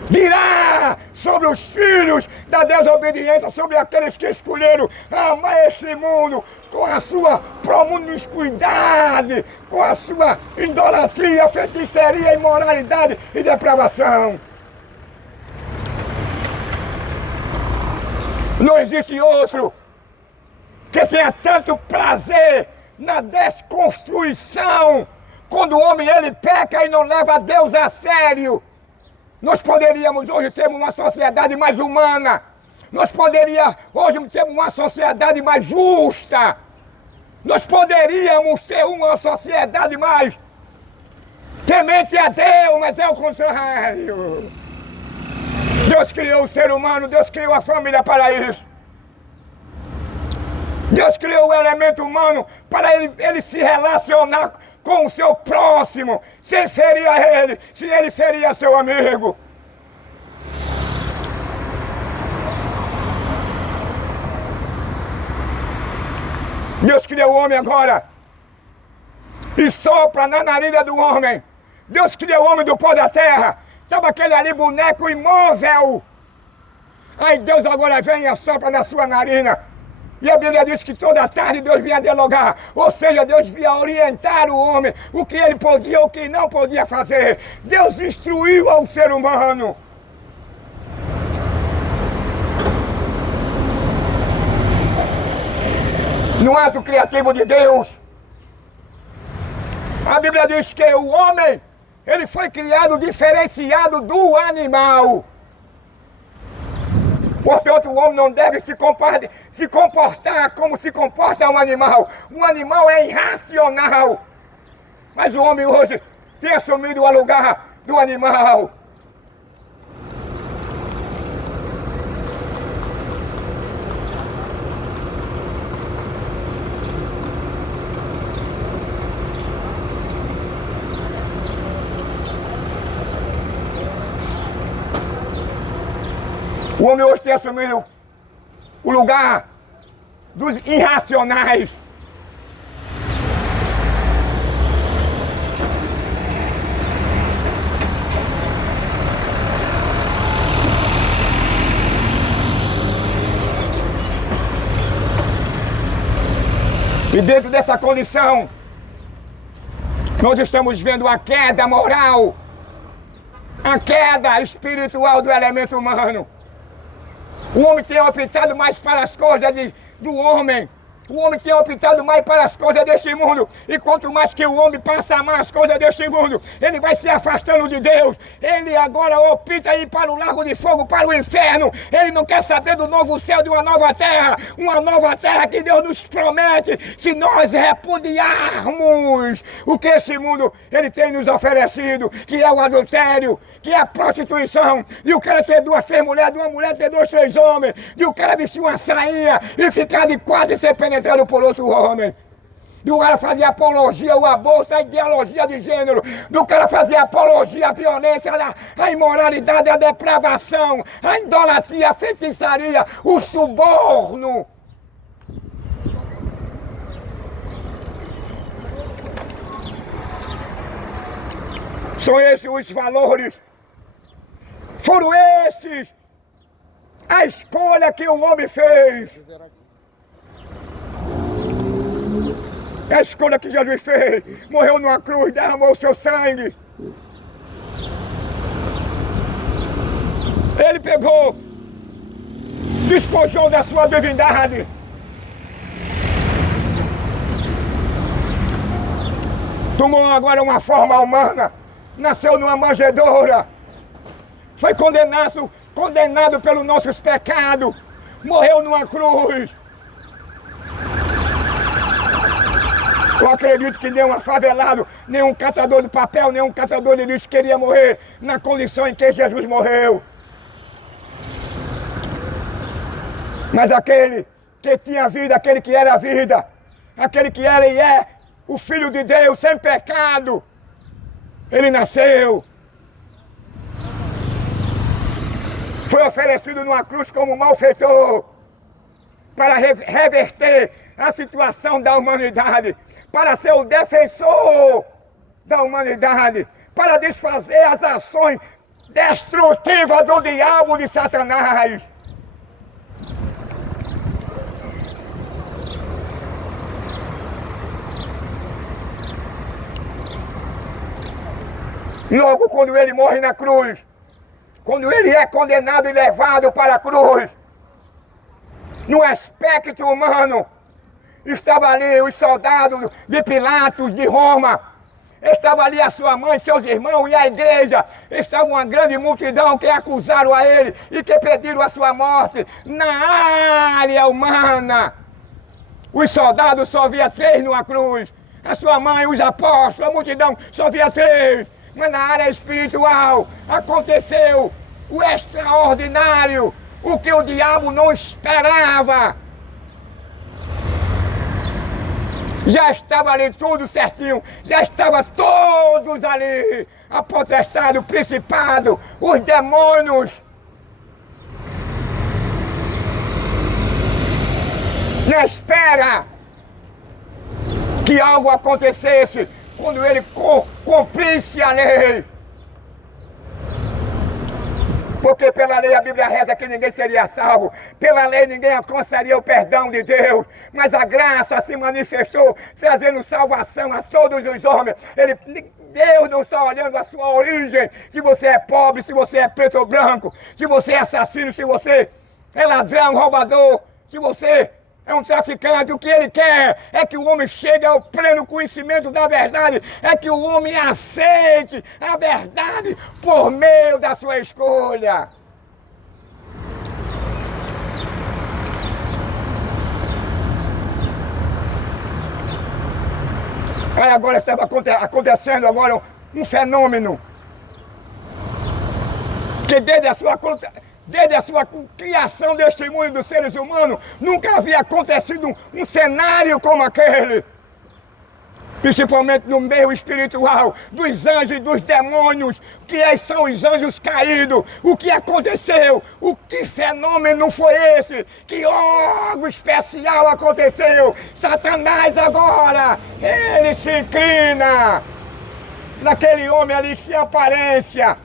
virá sobre os filhos da desobediência, sobre aqueles que escolheram amar esse mundo com a sua promiscuidade, com a sua idolatria, feitiçaria, imoralidade e depravação. Não existe outro que tenha tanto prazer na desconstrução, quando o homem ele peca e não leva Deus a sério. Nós poderíamos hoje ter uma sociedade mais humana. Nós poderíamos hoje ter uma sociedade mais justa. Nós poderíamos ter uma sociedade mais temente a Deus, mas é o contrário. Deus criou o ser humano, Deus criou a família para isso. Deus criou o elemento humano para ele se relacionar com o seu próximo, sem ferir a ele, se ele ferir a seu amigo. Deus criou o homem agora e sopra na narina do homem. Deus criou o homem do pó da terra. Sabe aquele ali boneco imóvel? Aí Deus agora vem e assopra na sua narina. E a Bíblia diz que toda tarde Deus vinha dialogar. Ou seja, Deus vinha orientar o homem o que ele podia ou o que não podia fazer. Deus instruiu ao ser humano. No ato criativo de Deus, a Bíblia diz que o homem, ele foi criado diferenciado do animal. Portanto, o homem não deve se comportar como se comporta um animal. Um animal é irracional. Mas o homem hoje tem assumido o lugar do animal. O homem hoje tem assumido o lugar dos irracionais. E dentro dessa condição, nós estamos vendo a queda moral, a queda espiritual do elemento humano. O homem tem optado mais para as coisas do homem. O homem tem optado mais para as coisas deste mundo. E quanto mais que o homem passa a amar as coisas deste mundo, ele vai se afastando de Deus. Ele agora opta ir para o lago de fogo, para o inferno. Ele não quer saber do novo céu, de uma nova terra. Uma nova terra que Deus nos promete, se nós repudiarmos o que esse mundo ele tem nos oferecido, que é o adultério, que é a prostituição. E o cara ter 2, 3 mulheres, de uma mulher ter 2, 3 homens. E o cara vestir uma sainha e ficar de quase ser penetrado por outro homem. Do cara fazer apologia ao aborto, a ideologia de gênero. Do cara fazer apologia à violência, à imoralidade, à depravação, à idolatria, à feitiçaria, o suborno. São esses os valores. Foram esses a escolha que o homem fez. É a escolha que Jesus fez. Morreu numa cruz, derramou o seu sangue. Ele pegou, despojou da sua divindade. Tomou agora uma forma humana. Nasceu numa manjedoura. Foi condenado pelos nossos pecados. Morreu numa cruz. Eu acredito que nenhum favelado, nenhum catador de papel, nenhum catador de lixo queria morrer na condição em que Jesus morreu. Mas aquele que tinha vida, aquele que era a vida, aquele que era e é o Filho de Deus sem pecado, ele nasceu. Foi oferecido numa cruz como malfeitor para reverter a situação da humanidade, para ser o defensor da humanidade, para desfazer as ações destrutivas do diabo, de Satanás. Logo quando ele morre na cruz, quando ele é condenado e levado para a cruz, no aspecto humano, estava ali os soldados de Pilatos, de Roma, estava ali a sua mãe, seus irmãos e a igreja, estava uma grande multidão que acusaram a ele e que pediram a sua morte. Na área humana, os soldados só via 3 numa cruz, a sua mãe, os apóstolos, a multidão só via 3, mas na área espiritual aconteceu o extraordinário, o que o diabo não esperava. Já estava ali tudo certinho, já estava todos ali, a potestade, o principado, os demônios. Na espera que algo acontecesse, quando ele cumprisse a lei. Porque pela lei a Bíblia reza que ninguém seria salvo. Pela lei ninguém alcançaria o perdão de Deus. Mas a graça se manifestou, trazendo salvação a todos os homens. Deus não está olhando a sua origem. Se você é pobre, se você é preto ou branco. Se você é assassino, se você é ladrão, roubador. Se você é um traficante. O que ele quer é que o homem chegue ao pleno conhecimento da verdade. É que o homem aceite a verdade por meio da sua escolha. Aí agora estava acontecendo agora um fenômeno que desde a sua criação deste mundo dos seres humanos, nunca havia acontecido um cenário como aquele. Principalmente no meio espiritual, dos anjos e dos demônios, que são os anjos caídos. O que aconteceu? Que fenômeno foi esse? Que algo especial aconteceu? Satanás agora, ele se inclina naquele homem ali sem aparência,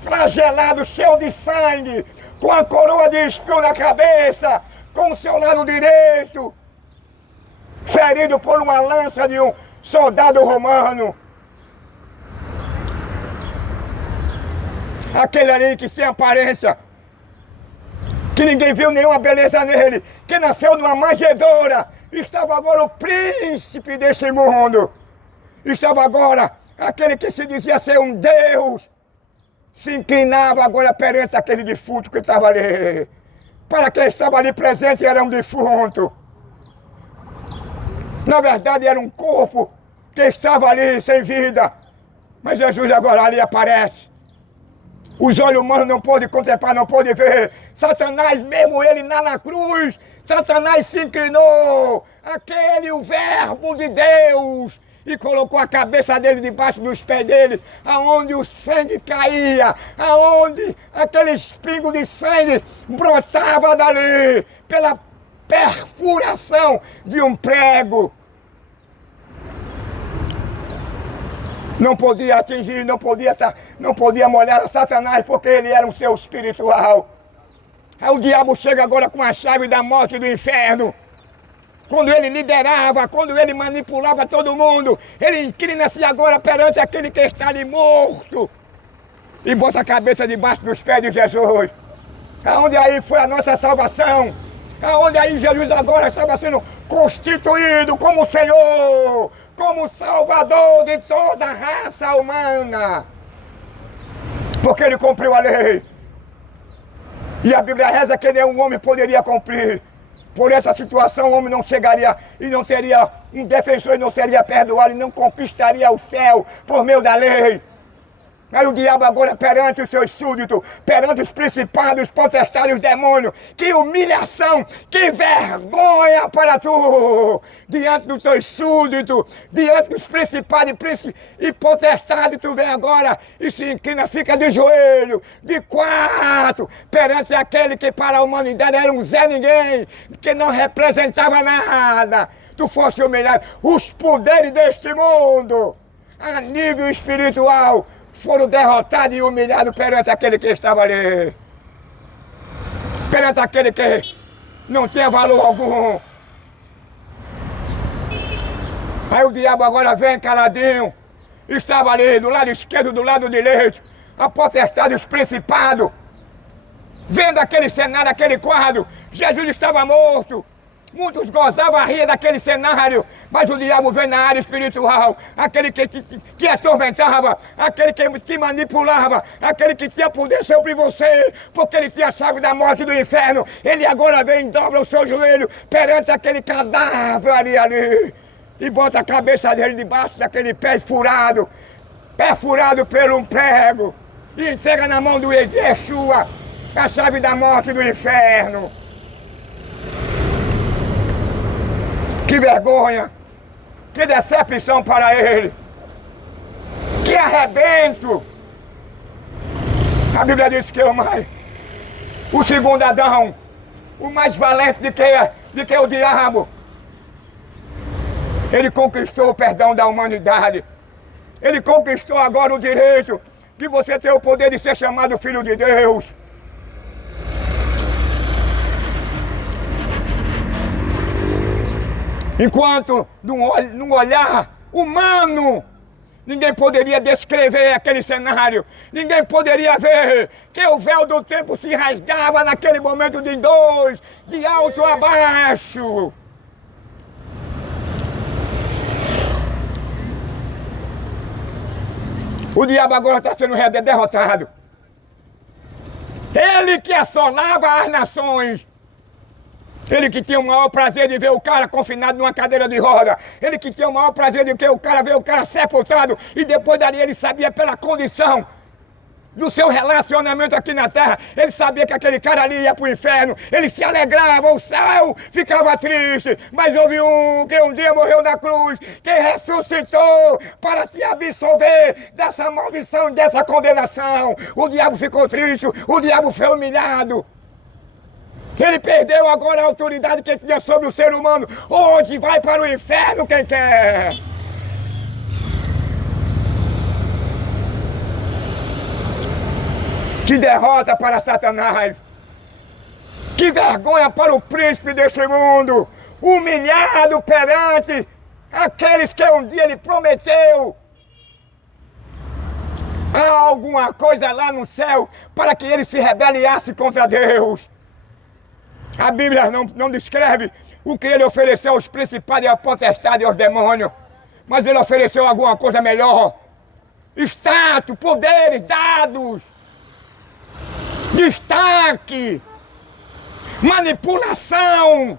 flagelado, cheio de sangue, com a coroa de espinho na cabeça, com o seu lado direito, ferido por uma lança de um soldado romano. Aquele ali que sem aparência, que ninguém viu nenhuma beleza nele, que nasceu numa manjedoura, estava agora o príncipe deste mundo. Estava agora aquele que se dizia ser um Deus, se inclinava agora perante aquele defunto que estava ali. Para quem estava ali presente era um defunto. Na verdade era um corpo que estava ali sem vida. Mas Jesus agora ali aparece. Os olhos humanos não podem contemplar, não podem ver. Satanás, mesmo ele na cruz, Satanás se inclinou. Aquele, o verbo de Deus, e colocou a cabeça dele debaixo dos pés dele, aonde o sangue caía, aonde aquele espingo de sangue brotava dali, pela perfuração de um prego. Não podia atingir, não podia molhar a Satanás, porque ele era um ser espiritual. Aí o diabo chega agora com a chave da morte e do inferno. Quando ele liderava, quando ele manipulava todo mundo, ele inclina-se agora perante aquele que está ali morto e bota a cabeça debaixo dos pés de Jesus. Aonde aí foi a nossa salvação, aonde aí Jesus agora estava sendo constituído como Senhor, como Salvador de toda a raça humana, porque ele cumpriu a lei. E a Bíblia reza que nenhum homem poderia cumprir. Por essa situação o homem não chegaria e não teria um defensor, e não seria perdoado, e não conquistaria o céu por meio da lei. Aí o diabo agora perante os seus súditos, perante os principados, os potestades, os demônios, que humilhação, que vergonha para tu, diante dos teus súditos, diante dos principados e potestades, tu vem agora e se inclina, fica de joelho, de quatro, perante aquele que para a humanidade era um Zé Ninguém, que não representava nada. Tu fosse humilhado, os poderes deste mundo, a nível espiritual, foram derrotados e humilhados perante aquele que estava ali. Perante aquele que não tinha valor algum. Aí o diabo agora vem caladinho. Estava ali do lado esquerdo, do lado direito, a potestade, os principados. Vendo aquele cenário, aquele quadro, Jesus estava morto. Muitos gozavam a rir daquele cenário, mas o diabo vem na área espiritual, aquele que atormentava, aquele que te manipulava, aquele que tinha poder sobre você, porque ele tinha a chave da morte e do inferno. Ele agora vem e dobra o seu joelho perante aquele cadáver ali, e bota a cabeça dele debaixo daquele pé furado, perfurado por um prego. e entrega na mão do Yeshua a chave da morte e do inferno. Que vergonha, que decepção para ele, que arrebento. A Bíblia diz que o segundo Adão, o mais valente de que o diabo, ele conquistou o perdão da humanidade. Ele conquistou agora o direito de você ter o poder de ser chamado filho de Deus. Enquanto num olhar humano, ninguém poderia descrever aquele cenário. Ninguém poderia ver que o véu do tempo se rasgava naquele momento de dois, de alto a baixo. O diabo agora está sendo derrotado. Ele que assolava as nações. Ele que tinha o maior prazer de ver o cara confinado numa cadeira de roda. Ele que tinha o maior prazer de ver o cara sepultado. E depois dali ele sabia pela condição do seu relacionamento aqui na terra. Ele sabia que aquele cara ali ia para o inferno. Ele se alegrava, o céu ficava triste. Mas houve um que um dia morreu na cruz, que ressuscitou para se absolver dessa maldição e dessa condenação. O diabo ficou triste, o diabo foi humilhado. Ele perdeu agora a autoridade que tinha sobre o ser humano. Hoje vai para o inferno quem quer. Que derrota para Satanás. Que vergonha para o príncipe deste mundo. Humilhado perante aqueles que um dia ele prometeu. Há alguma coisa lá no céu para que ele se rebeliasse contra Deus. A Bíblia não descreve o que ele ofereceu aos principados e à potestade e aos demônios. Mas ele ofereceu alguma coisa melhor. Status, poderes, dados. Destaque. Manipulação.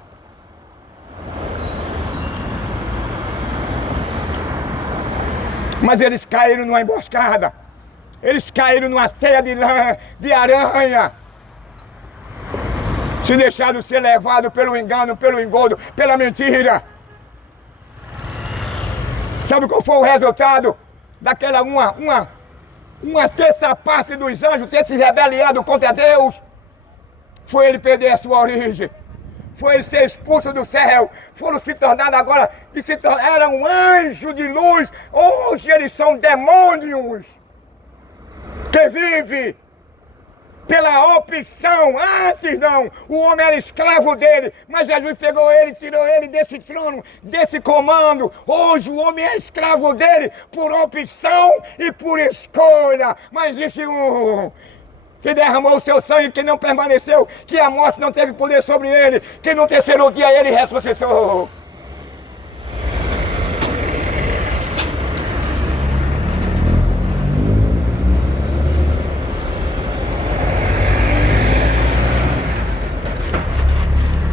Mas eles caíram numa emboscada. Eles caíram numa teia de aranha. Se deixaram ser levados pelo engano, pelo engodo, pela mentira. Sabe qual foi o resultado daquela uma terça parte dos anjos ter se rebeliado contra Deus? Foi ele perder a sua origem. Foi ele ser expulso do céu. Foram se tornando agora, eram anjos de luz. Hoje eles são demônios que vivem pela opção. Antes não, o homem era escravo dele, mas Jesus pegou ele, tirou ele desse trono, desse comando. Hoje o homem é escravo dele por opção e por escolha. Mas existe um que derramou o seu sangue, que não permaneceu, que a morte não teve poder sobre ele, que no terceiro dia ele ressuscitou.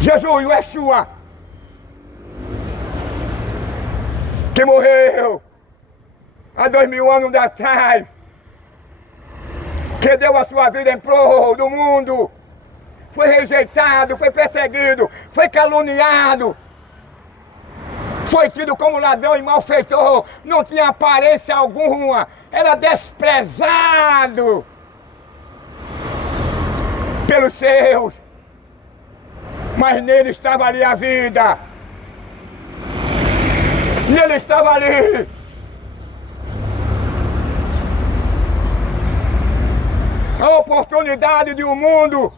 Jesus, o Yeshua, que morreu há 2000 anos atrás, que deu a sua vida em prol do mundo, foi rejeitado, foi perseguido, foi caluniado, foi tido como ladrão e malfeitor, não tinha aparência alguma, era desprezado pelos seus. Mas nele estava ali a vida. Nele estava ali a oportunidade de o mundo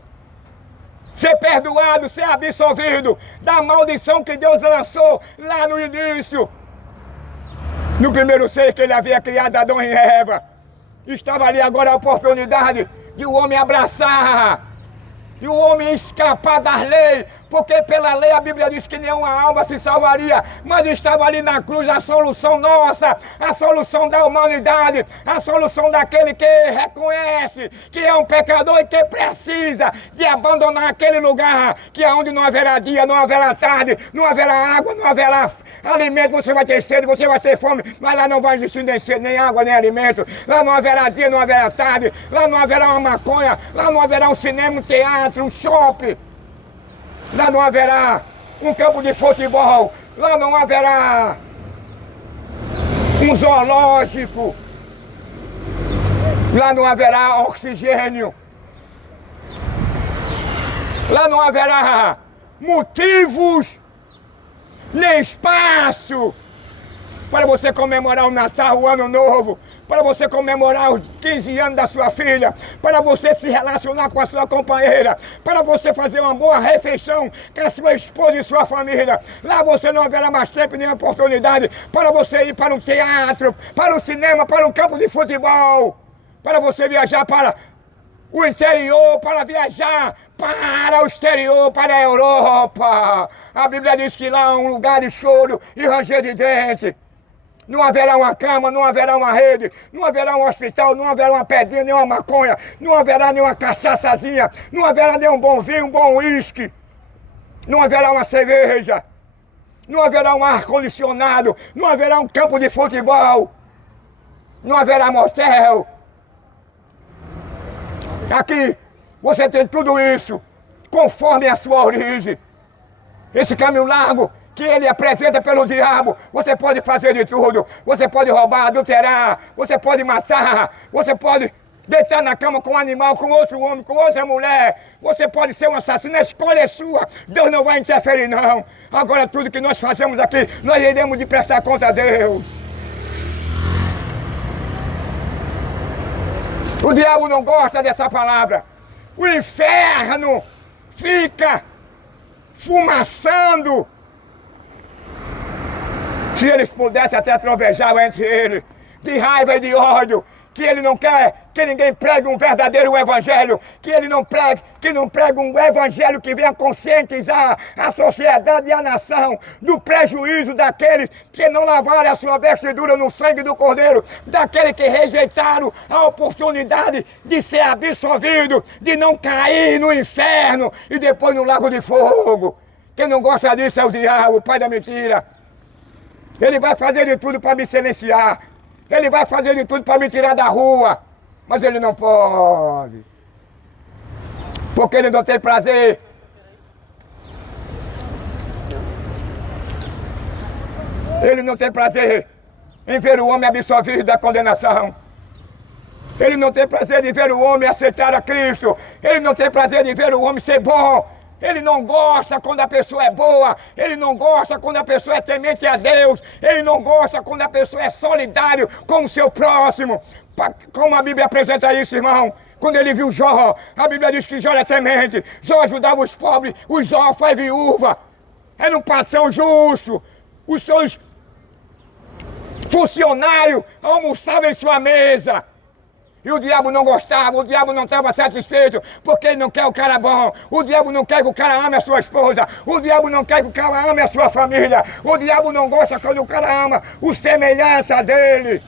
ser perdoado, ser absolvido da maldição que Deus lançou lá no início. No primeiro ser que ele havia criado, Adão e Eva. Estava ali agora a oportunidade de o homem abraçar, e o homem escapar das leis, porque pela lei a Bíblia diz que nenhuma alma se salvaria, mas estava ali na cruz a solução nossa, a solução da humanidade, a solução daquele que reconhece que é um pecador e que precisa de abandonar aquele lugar, que é onde não haverá dia, não haverá tarde, não haverá água, não haverá alimento, você vai ter sede, você vai ter fome, mas lá não vai existir nem água, nem alimento, lá não haverá dia, não haverá tarde, lá não haverá uma maconha, lá não haverá um cinema, um teatro, um shopping, lá não haverá um campo de futebol, lá não haverá um zoológico, lá não haverá oxigênio, lá não haverá motivos nem espaço para você comemorar o Natal, o Ano Novo, para você comemorar os 15 anos da sua filha, para você se relacionar com a sua companheira, para você fazer uma boa refeição com a sua esposa e sua família. Lá você não haverá mais tempo nem oportunidade para você ir para um teatro, para um cinema, para um campo de futebol, para você viajar para o interior, para viajar para o exterior, para a Europa. A Bíblia diz que lá é um lugar de choro e ranger de dente. Não haverá uma cama, não haverá uma rede, não haverá um hospital, não haverá uma pedrinha, nem uma maconha, não haverá nenhuma cachaçazinha, não haverá nenhum bom vinho, um bom uísque, não haverá uma cerveja, não haverá um ar-condicionado, não haverá um campo de futebol, não haverá motel. Aqui você tem tudo isso, conforme a sua origem. Esse caminho largo que ele apresenta pelo diabo, você pode fazer de tudo. Você pode roubar, adulterar, você pode matar, você pode deitar na cama com um animal, com outro homem, com outra mulher. Você pode ser um assassino, a escolha é sua. Deus não vai interferir, não. Agora tudo que nós fazemos aqui, nós iremos de prestar conta a Deus. O diabo não gosta dessa palavra. O inferno fica fumaçando. Se eles pudessem até trovejar entre eles, de raiva e de ódio, que ele não quer que ninguém pregue um verdadeiro evangelho, que não pregue um evangelho que venha conscientizar a sociedade e a nação do prejuízo daqueles que não lavaram a sua vestidura no sangue do Cordeiro, daqueles que rejeitaram a oportunidade de ser absolvido, de não cair no inferno e depois no lago de fogo. Quem não gosta disso é o diabo, o pai da mentira. Ele vai fazer de tudo para me silenciar. Ele vai fazer de tudo para me tirar da rua. Mas ele não pode. Porque ele não tem prazer. Ele não tem prazer em ver o homem absolvido da condenação. Ele não tem prazer de ver o homem aceitar a Cristo. Ele não tem prazer de ver o homem ser bom. Ele não gosta quando a pessoa é boa, ele não gosta quando a pessoa é temente a Deus, ele não gosta quando a pessoa é solidário com o seu próximo. Como a Bíblia apresenta isso, irmão? Quando ele viu Jó, a Bíblia diz que Jó era temente, Jó ajudava os pobres, os órfãos e viúva. Era um patrão justo, os seus funcionários almoçavam em sua mesa. E o diabo não gostava, o diabo não estava satisfeito, porque ele não quer o cara bom. O diabo não quer que o cara ame a sua esposa. O diabo não quer que o cara ame a sua família. O diabo não gosta quando o cara ama o semelhança dele.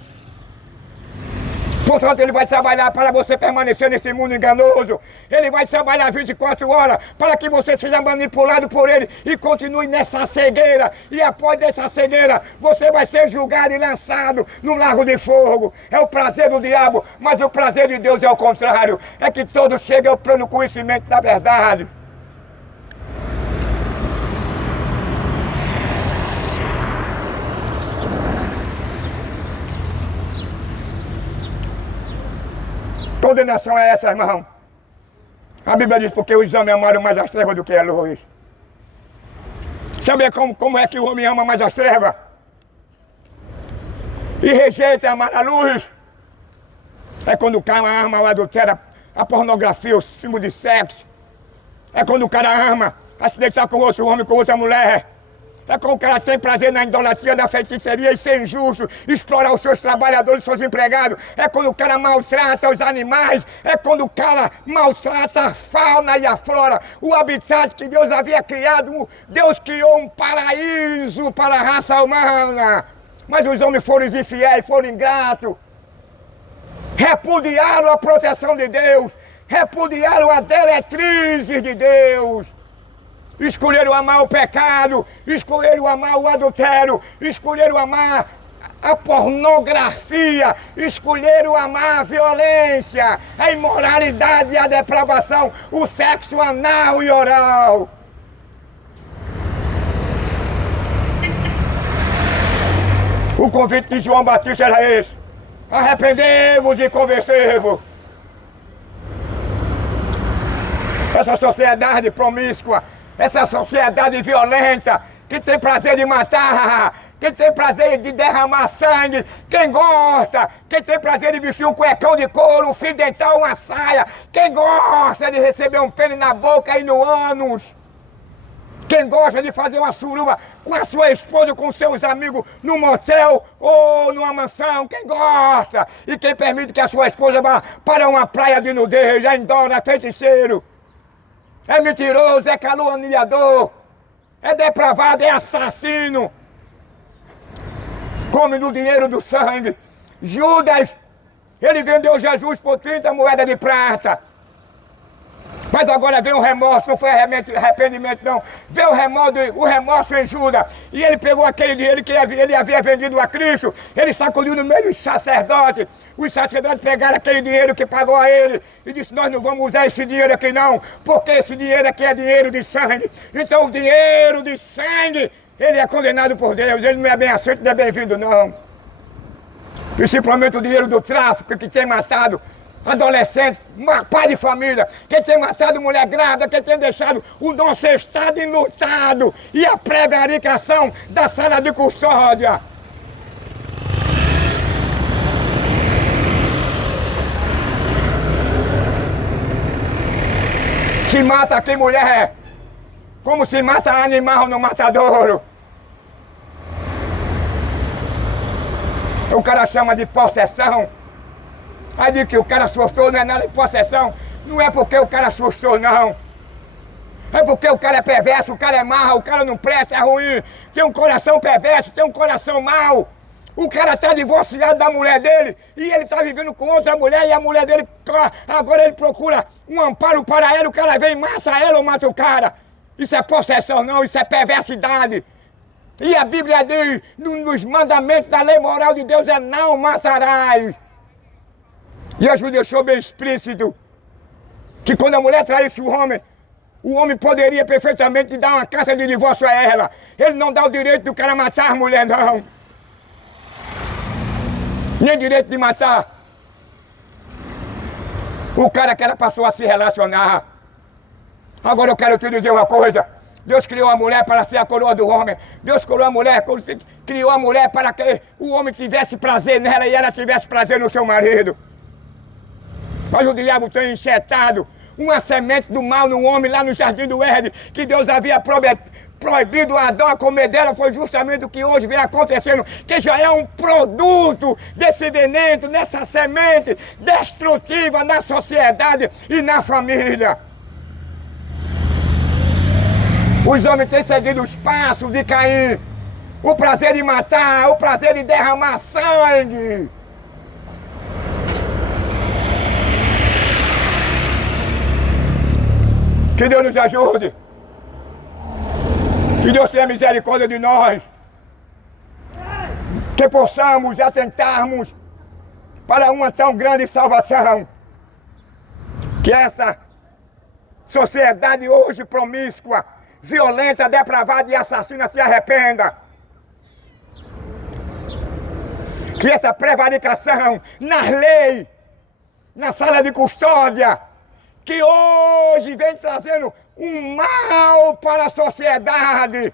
Portanto, ele vai trabalhar para você permanecer nesse mundo enganoso. Ele vai trabalhar 24 horas para que você seja manipulado por ele e continue nessa cegueira. E após essa cegueira, você vai ser julgado e lançado no lago de fogo. É o prazer do diabo, mas o prazer de Deus é o contrário. É que todos chegam ao pleno conhecimento da verdade. Condenação é essa, irmão. A Bíblia diz, porque os homens amaram mais as trevas do que a luz. Sabe como é que o homem ama mais as trevas? E rejeita amar a luz? É quando o cara ama ou adultera a pornografia, o símbolo de sexo. É quando o cara ama a se deitar com outro homem, com outra mulher. É quando o cara tem prazer na idolatria, na feitiçaria e ser injusto, explorar os seus trabalhadores, os seus empregados. É quando o cara maltrata os animais. É quando o cara maltrata a fauna e a flora. O habitat que Deus havia criado. Deus criou um paraíso para a raça humana. Mas os homens foram infiéis, foram ingratos. Repudiaram a proteção de Deus. Repudiaram a diretrizes de Deus. Escolheram amar o pecado, escolheram amar o adultério, escolheram amar a pornografia, escolheram amar a violência, a imoralidade e a depravação, o sexo anal e oral. O convite de João Batista era esse: arrependei-vos e convertei-vos. Essa sociedade promíscua, essa sociedade violenta, que tem prazer de matar, que tem prazer de derramar sangue, quem gosta, quem tem prazer de vestir um cuecão de couro, um fio dental, uma saia, quem gosta de receber um pênis na boca e no ânus, quem gosta de fazer uma suruba com a sua esposa, com seus amigos, num motel ou numa mansão, quem gosta, e quem permite que a sua esposa vá para uma praia de nudez, é indora, é feiticeiro. É mentiroso, é caluniador, é depravado, é assassino. Come do dinheiro do sangue. Judas, ele vendeu Jesus por 30 moedas de prata. Mas agora vem o remorso, não foi arrependimento não. Veio o remorso em Judas. E ele pegou aquele dinheiro que ele havia vendido a Cristo. Ele sacudiu no meio dos sacerdotes. Os sacerdotes pegaram aquele dinheiro que pagou a ele. E disse: nós não vamos usar esse dinheiro aqui não. Porque esse dinheiro aqui é dinheiro de sangue. Então o dinheiro de sangue, ele é condenado por Deus. Ele não é bem aceito, não é bem-vindo não. Principalmente o dinheiro do tráfico que tem matado adolescentes, pai de família, que tem matado mulher grávida, que tem deixado o nosso estado enlutado, e a prevaricação da sala de custódia. Se mata aqui mulher, como se mata animal no matadouro. O cara chama de possessão. Aí diz que o cara assustou, não é nada de possessão. Não é porque o cara assustou, não. É porque o cara é perverso, o cara é mau, o cara não presta, é ruim. Tem um coração perverso, tem um coração mau. O cara está divorciado da mulher dele e ele está vivendo com outra mulher e a mulher dele, agora ele procura um amparo para ela, o cara vem e mata ela ou mata o cara. Isso é possessão não, isso é perversidade. E a Bíblia diz, nos mandamentos da lei moral de Deus, é não matarás. Jesus deixou bem explícito que quando a mulher traísse o homem poderia perfeitamente dar uma carta de divórcio a ela. Ele não dá o direito do cara matar a mulher, não. Nem direito de matar o cara que ela passou a se relacionar. Agora eu quero te dizer uma coisa. Deus criou a mulher para ser a coroa do homem. Deus criou a mulher para que o homem tivesse prazer nela e ela tivesse prazer no seu marido. Mas o diabo tem injetado uma semente do mal no homem lá no jardim do Éden, que Deus havia proibido a Adão a comer dela. Foi justamente o que hoje vem acontecendo, que já é um produto desse veneno, dessa semente destrutiva na sociedade e na família. Os homens têm seguido os passos de Caim, o prazer de matar, o prazer de derramar sangue. Que Deus nos ajude. Que Deus tenha misericórdia de nós. Que possamos atentarmos para uma tão grande salvação. Que essa sociedade hoje promíscua, violenta, depravada e assassina se arrependa. Que essa prevaricação nas leis, na sala de custódia, que hoje vem trazendo um mal para a sociedade,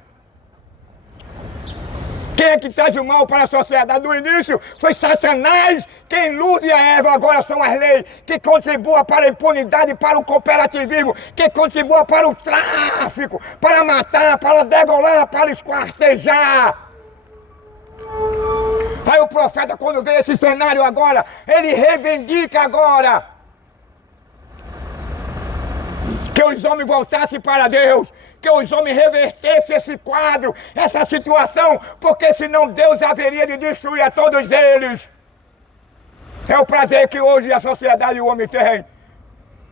Quem é que traz o mal para a sociedade? No início foi Satanás, quem ilude a Eva, agora são as leis, que contribuam para a impunidade, para o cooperativismo, que contribuam para o tráfico, para matar, para degolar, para esquartejar. Aí o profeta, quando vê esse cenário agora, ele reivindica agora que os homens voltassem para Deus, que os homens revertessem esse quadro, essa situação, porque senão Deus haveria de destruir a todos eles. É o prazer que hoje a sociedade e o homem tem.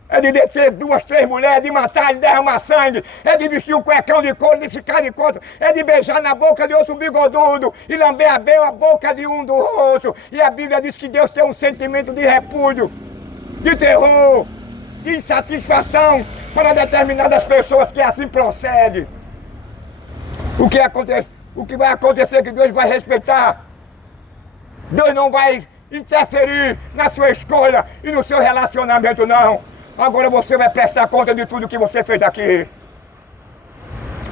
É de ter 2, 3 mulheres, de matar, de derramar sangue, é de vestir um cuecão de couro, de ficar de couro, é de beijar na boca de outro bigodudo e lamber a boca de um do outro. E a Bíblia diz que Deus tem um sentimento de repúdio, de terror, de insatisfação para determinadas pessoas que assim procedem. O que vai acontecer é que Deus vai respeitar. Deus não vai interferir na sua escolha e no seu relacionamento, não. Agora você vai prestar conta de tudo que você fez aqui.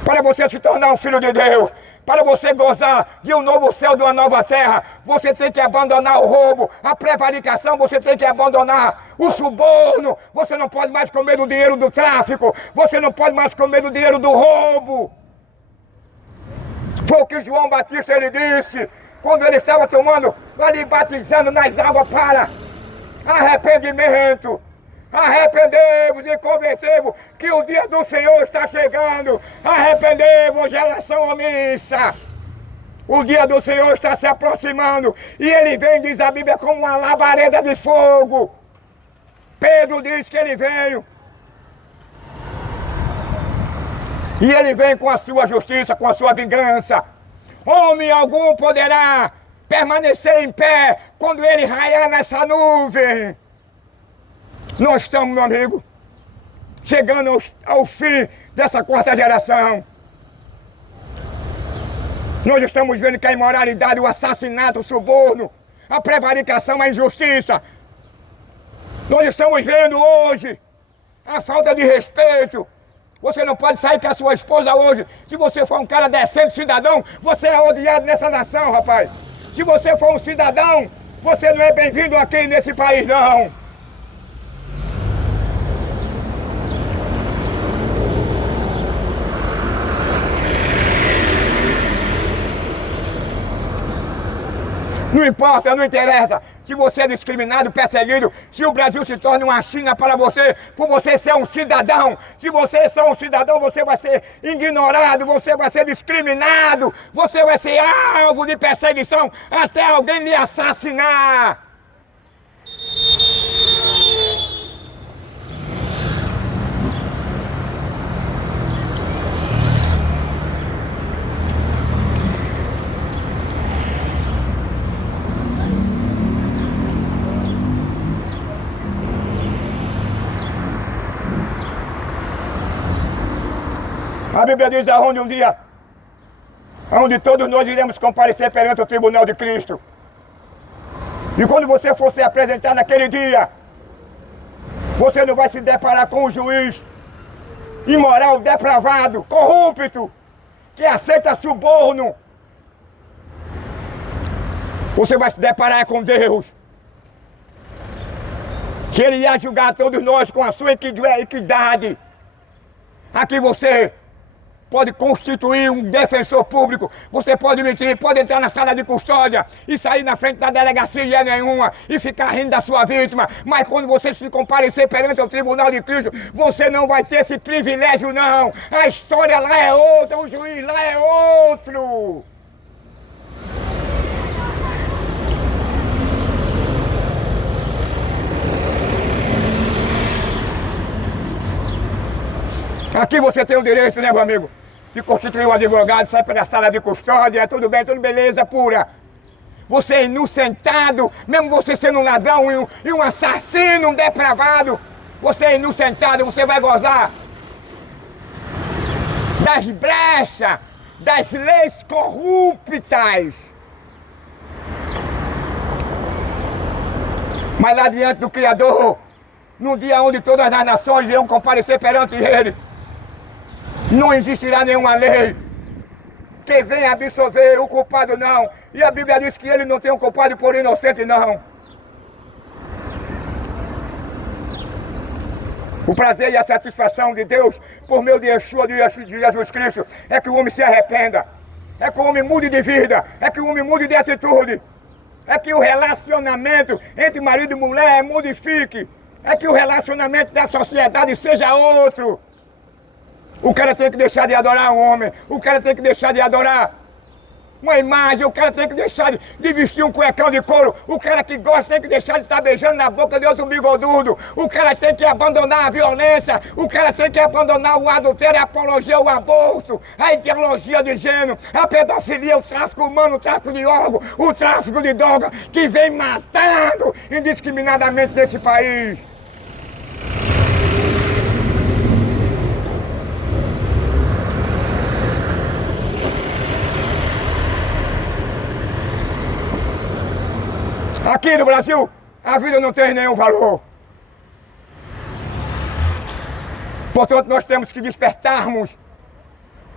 Para você se tornar um filho de Deus, para você gozar de um novo céu, de uma nova terra, você tem que abandonar o roubo, a prevaricação, você tem que abandonar o suborno. Você não pode mais comer do dinheiro do tráfico, você não pode mais comer do dinheiro do roubo. Foi o que João Batista ele disse, quando ele estava tomando, ali batizando nas águas para arrependimento. Arrependei-vos e convertei-vos, que o dia do Senhor está chegando. Arrependei-vos, geração omissa. O dia do Senhor está se aproximando. E ele vem, diz a Bíblia, como uma labareda de fogo. Pedro diz que ele veio. E ele vem com a sua justiça, com a sua vingança. Homem algum poderá permanecer em pé quando ele raiar nessa nuvem. Nós estamos, meu amigo, chegando ao fim dessa 4ª geração. Nós estamos vendo que a imoralidade, o assassinato, o suborno, a prevaricação, a injustiça. Nós estamos vendo hoje a falta de respeito. Você não pode sair com a sua esposa hoje. Se você for um cara decente, cidadão, você é odiado nessa nação, rapaz. Se você for um cidadão, você não é bem-vindo aqui nesse país, não. Não importa, não interessa se você é discriminado, perseguido, se o Brasil se torna uma China para você, por você ser um cidadão. Se você é um cidadão, você vai ser ignorado, você vai ser discriminado, você vai ser alvo de perseguição até alguém lhe assassinar. A Bíblia diz aonde um dia, onde todos nós iremos comparecer perante o tribunal de Cristo. E quando você for se apresentar naquele dia, você não vai se deparar com um juiz imoral, depravado, corrupto, que aceita suborno. Você vai se deparar com Deus, que Ele ia julgar todos nós com a sua equidade. Aqui você pode constituir um defensor público, você pode mentir, pode entrar na sala de custódia e sair na frente da delegacia nenhuma e ficar rindo da sua vítima, mas quando você se comparecer perante o tribunal de Cristo, você não vai ter esse privilégio, não. A história lá é outra, o juiz lá é outro. Aqui você tem o direito, né, meu amigo, de constituir um advogado, sair pela sala de custódia, tudo bem, tudo beleza pura. Você é inocentado, mesmo você sendo um ladrão e um assassino, um depravado, você é inocentado, você vai gozar das brechas, das leis corruptas. Mas lá diante do Criador, no dia onde todas as nações irão comparecer perante Ele, não existirá nenhuma lei que vem absorver o culpado não. E a Bíblia diz que ele não tem um culpado por inocente não. O prazer e a satisfação de Deus por meio de Yeshua, de Jesus Cristo, é que o homem se arrependa, é que o homem mude de vida, é que o homem mude de atitude, é que o relacionamento entre marido e mulher modifique, é que o relacionamento da sociedade seja outro. O cara tem que deixar de adorar um homem, o cara tem que deixar de adorar uma imagem, o cara tem que deixar de vestir um cuecão de couro, o cara que gosta tem que deixar de estar beijando na boca de outro bigodudo, o cara tem que abandonar a violência, o cara tem que abandonar o adultério, a apologia, o aborto, a ideologia de gênero, a pedofilia, o tráfico humano, o tráfico de órgãos, o tráfico de droga, que vem matando indiscriminadamente nesse país. Aqui no Brasil, a vida não tem nenhum valor. Portanto, nós temos que despertarmos.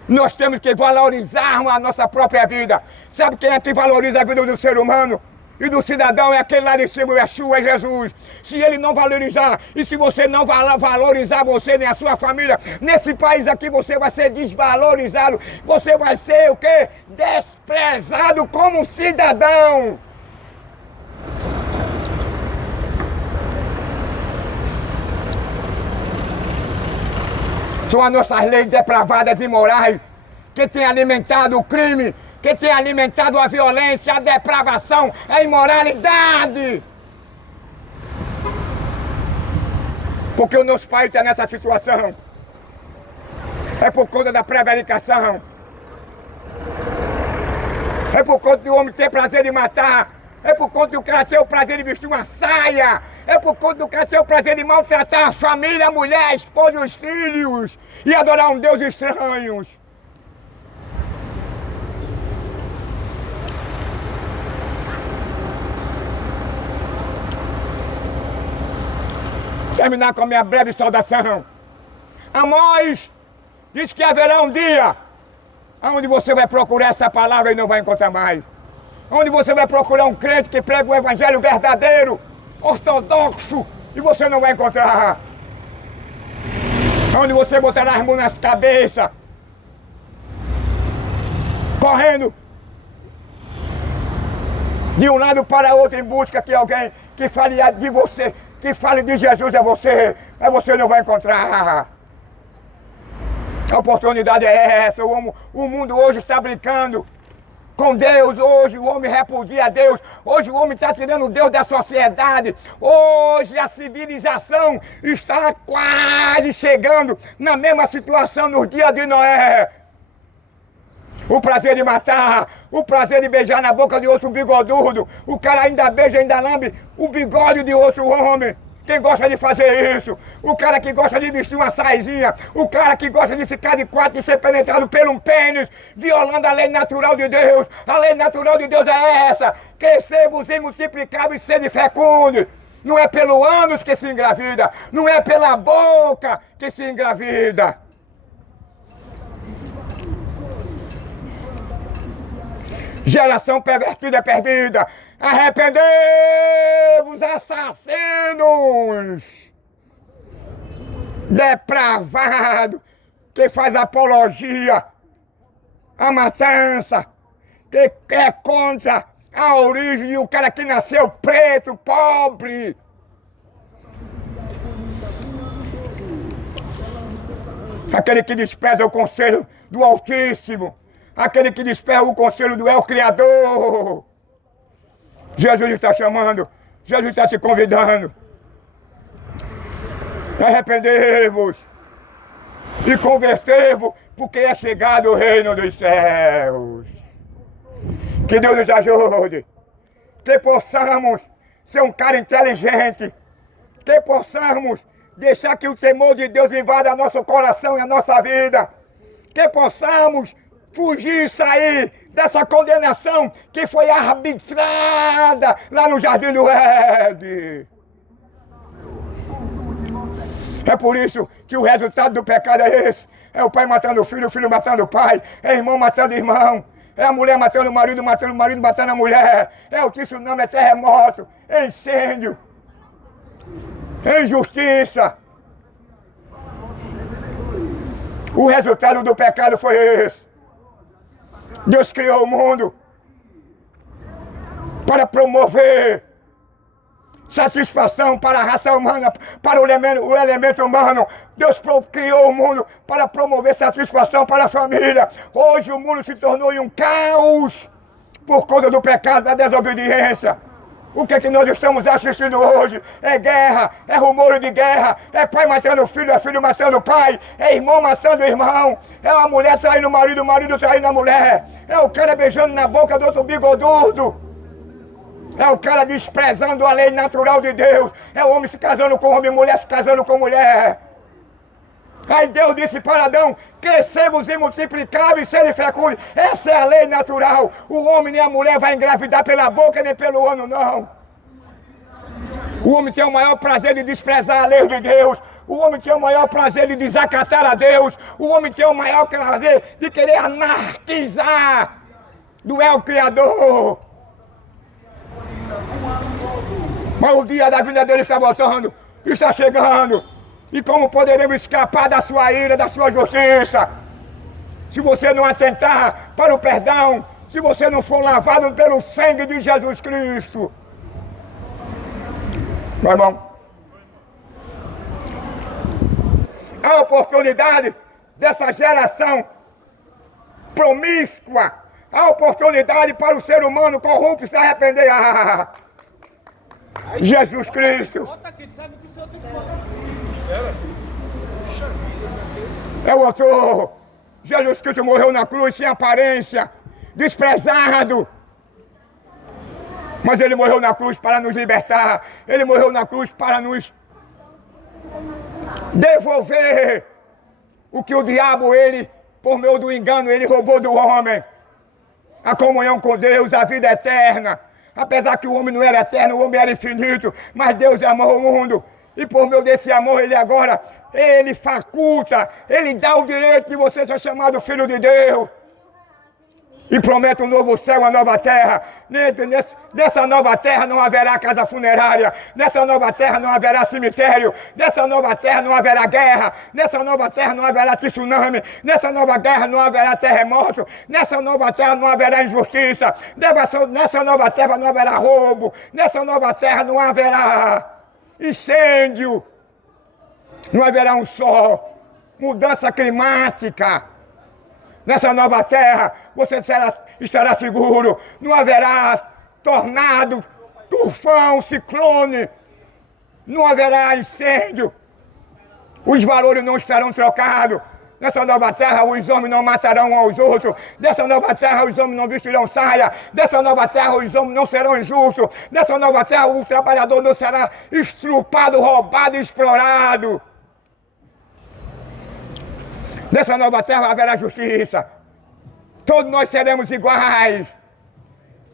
Nós temos que valorizarmos a nossa própria vida. Sabe quem é que valoriza a vida do ser humano e do cidadão? É aquele lá de cima, o Yeshua, é Jesus. Se ele não valorizar, e se você não valorizar você nem a sua família, nesse país aqui você vai ser desvalorizado. Você vai ser o quê? Desprezado como cidadão. São as nossas leis depravadas e imorais que têm alimentado o crime, que têm alimentado a violência, a depravação, a imoralidade. Porque o nosso país está nessa situação. É por conta da prevaricação. É por conta do homem ter prazer de matar. É por conta do cara ter o prazer de vestir uma saia. É por conta do cara ter o prazer de maltratar a família, a mulher, a esposa e os filhos. E adorar um Deus estranho. Terminar com a minha breve saudação. Amós diz que haverá um dia onde você vai procurar essa palavra e não vai encontrar mais. Onde você vai procurar um crente que prega o evangelho verdadeiro, ortodoxo, e você não vai encontrar. Onde você botará as mãos nas cabeças, correndo de um lado para outro em busca de alguém que fale de você, que fale de Jesus a você, mas você não vai encontrar. A oportunidade é essa. O mundo hoje está brincando com Deus. Hoje o homem repudia a Deus. Hoje o homem está tirando Deus da sociedade. Hoje a civilização está quase chegando na mesma situação nos dias de Noé. O prazer de matar, o prazer de beijar na boca de outro bigodudo. O cara ainda beija, ainda lambe o bigode de outro homem. Quem gosta de fazer isso? O cara que gosta de vestir uma saizinha, o cara que gosta de ficar de quatro e ser penetrado por um pênis, violando a lei natural de Deus. A lei natural de Deus é essa: crescemos e multiplicáveis e sede fecundos. Não é pelo ânus que se engravida, não é pela boca que se engravida. Geração pervertida é perdida. Arrependei-vos, assassinos! Depravado, que faz apologia à matança, que é contra a origem de um cara que nasceu preto, pobre. Aquele que despreza o conselho do Altíssimo. Aquele que despreza o conselho do El Criador. Jesus está chamando. Jesus está te convidando. Arrependei-vos e convertei-vos, porque é chegado o reino dos céus. Que Deus nos ajude. Que possamos ser um cara inteligente. Que possamos deixar que o temor de Deus invada nosso coração e a nossa vida. Que possamos fugir e sair dessa condenação que foi arbitrada lá no Jardim do Éden. É por isso que o resultado do pecado é esse. É o pai matando o filho matando o pai, é irmão matando irmão, é a mulher matando o marido matando a mulher, é o tsunami, é terremoto, é incêndio, é injustiça. O resultado do pecado foi esse. Deus criou o mundo para promover satisfação para a raça humana, para o elemento humano. Deus criou o mundo para promover satisfação para a família. Hoje o mundo se tornou um caos por conta do pecado, da desobediência. O que é que nós estamos assistindo hoje? É guerra, é rumor de guerra, é pai matando filho, é filho matando pai, é irmão matando irmão, é uma mulher traindo o marido traindo a mulher, é o cara beijando na boca do outro bigodudo. É o cara desprezando a lei natural de Deus. É o homem se casando com homem, mulher se casando com mulher. Aí Deus disse para Adão: crescemos e multiplicáveis e serem fecundos. Essa é a lei natural. O homem nem a mulher vai engravidar pela boca nem pelo ano, não. O homem tem o maior prazer de desprezar a lei de Deus. O homem tem o maior prazer de desacatar a Deus. O homem tem o maior prazer de querer anarquizar do El Criador. Mas o dia da vida dele está voltando, está chegando. E como poderemos escapar da sua ira, da sua justiça? Se você não atentar para o perdão, se você não for lavado pelo sangue de Jesus Cristo. Meu irmão, a oportunidade dessa geração promíscua, a oportunidade para o ser humano corrupto se arrepender. Jesus Cristo. É o autor. Jesus Cristo morreu na cruz sem aparência, desprezado. Mas ele morreu na cruz para nos libertar. Ele morreu na cruz para nos devolver o que o diabo, ele, por meio do engano, ele roubou do homem. A comunhão com Deus, a vida eterna. Apesar que o homem não era eterno, o homem era infinito, mas Deus amou o mundo. E por meio desse amor, ele agora, ele faculta, ele dá o direito de você ser chamado filho de Deus. E promete um novo céu, uma nova terra. Nessa nova terra não haverá casa funerária. Nessa nova terra não haverá cemitério. Nessa nova terra não haverá guerra. Nessa nova terra não haverá tsunami. Nessa nova guerra não haverá terremoto. Nessa nova terra não haverá injustiça. Nessa nova terra não haverá roubo. Nessa nova terra não haverá incêndio. Não haverá um sol. Mudança climática. Nessa nova terra, você estará seguro. Não haverá tornado, tufão, ciclone. Não haverá incêndio. Os valores não estarão trocados. Nessa nova terra, os homens não matarão uns aos outros. Nessa nova terra, os homens não vestirão saia. Nessa nova terra, os homens não serão injustos. Nessa nova terra, o trabalhador não será estrupado, roubado e explorado. Nessa nova terra haverá justiça. Todos nós seremos iguais.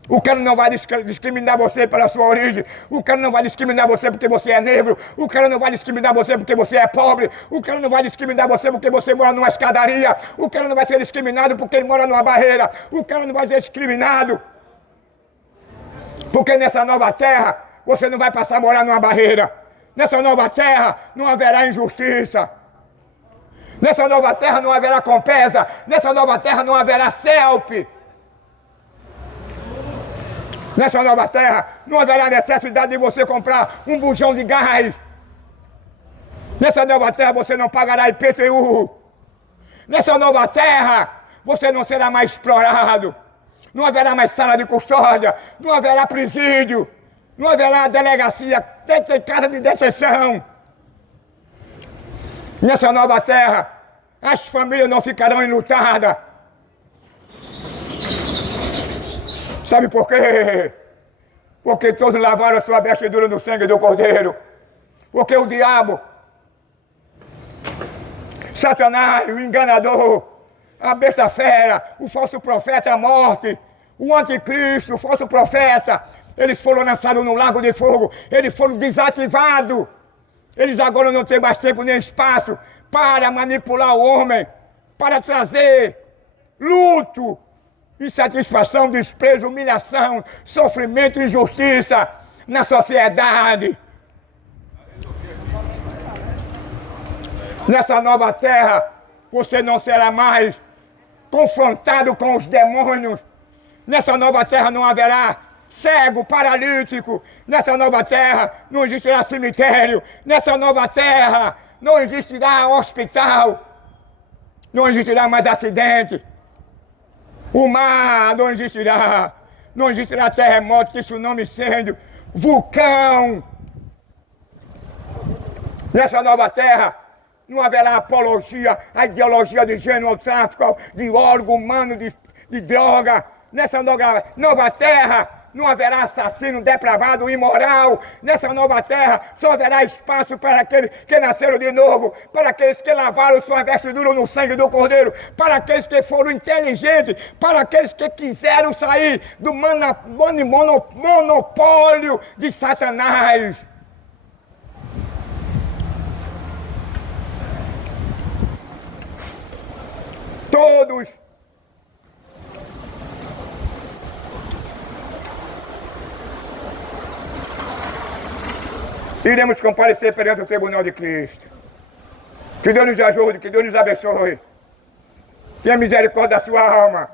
O cara não vai discriminar você pela sua origem. O cara não vai discriminar você porque você é negro. O cara não vai discriminar você porque você é pobre. O cara não vai discriminar você porque você mora numa escadaria. O cara não vai ser discriminado porque ele mora numa barreira. O cara não vai ser discriminado porque nessa nova terra você não vai passar a morar numa barreira. Nessa nova terra não haverá injustiça. Nessa nova terra não haverá Compesa. Nessa nova terra não haverá CELP. Nessa nova terra não haverá necessidade de você comprar um bujão de gás. Nessa nova terra você não pagará IPTU. Nessa nova terra você não será mais explorado. Não haverá mais sala de custódia. Não haverá presídio. Não haverá delegacia. Tem casa de detenção. Nessa nova terra, as famílias não ficarão enlutadas. Sabe por quê? Porque todos lavaram a sua vestidura no sangue do Cordeiro. Porque o diabo, Satanás, o enganador, a besta fera, o falso profeta, a morte, o anticristo, o falso profeta, eles foram lançados no lago de fogo, eles foram desativados. Eles agora não têm mais tempo nem espaço para manipular o homem, para trazer luto, insatisfação, desprezo, humilhação, sofrimento e injustiça na sociedade. Nessa nova terra, você não será mais confrontado com os demônios. Nessa nova terra não haverá cego, paralítico. Nessa nova terra não existirá cemitério. Nessa nova terra não existirá hospital. Não existirá mais acidente. O mar não existirá. Não existirá terremoto, tsunami, incêndio, vulcão. Nessa nova terra não haverá apologia à ideologia de gênero, ao tráfico de órgão humano, de droga. Nessa nova terra não haverá assassino, depravado, imoral. Nessa nova terra só haverá espaço para aqueles que nasceram de novo, para aqueles que lavaram suas vestiduras no sangue do Cordeiro, para aqueles que foram inteligentes, para aqueles que quiseram sair do monopólio de Satanás. Todos iremos comparecer perante o tribunal de Cristo. Que Deus nos ajude, que Deus nos abençoe. Tenha misericórdia da sua alma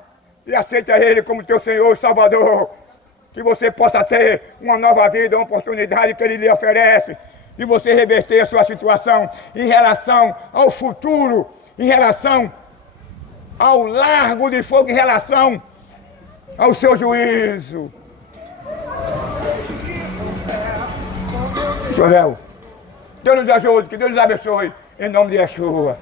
e aceite a Ele como teu Senhor e Salvador. Que você possa ter uma nova vida, uma oportunidade que Ele lhe oferece. E você reverter a sua situação em relação ao futuro, em relação ao largo de fogo, em relação ao seu juízo. Senhor Léo, Deus nos ajude, que Deus nos abençoe, em nome de Yeshua.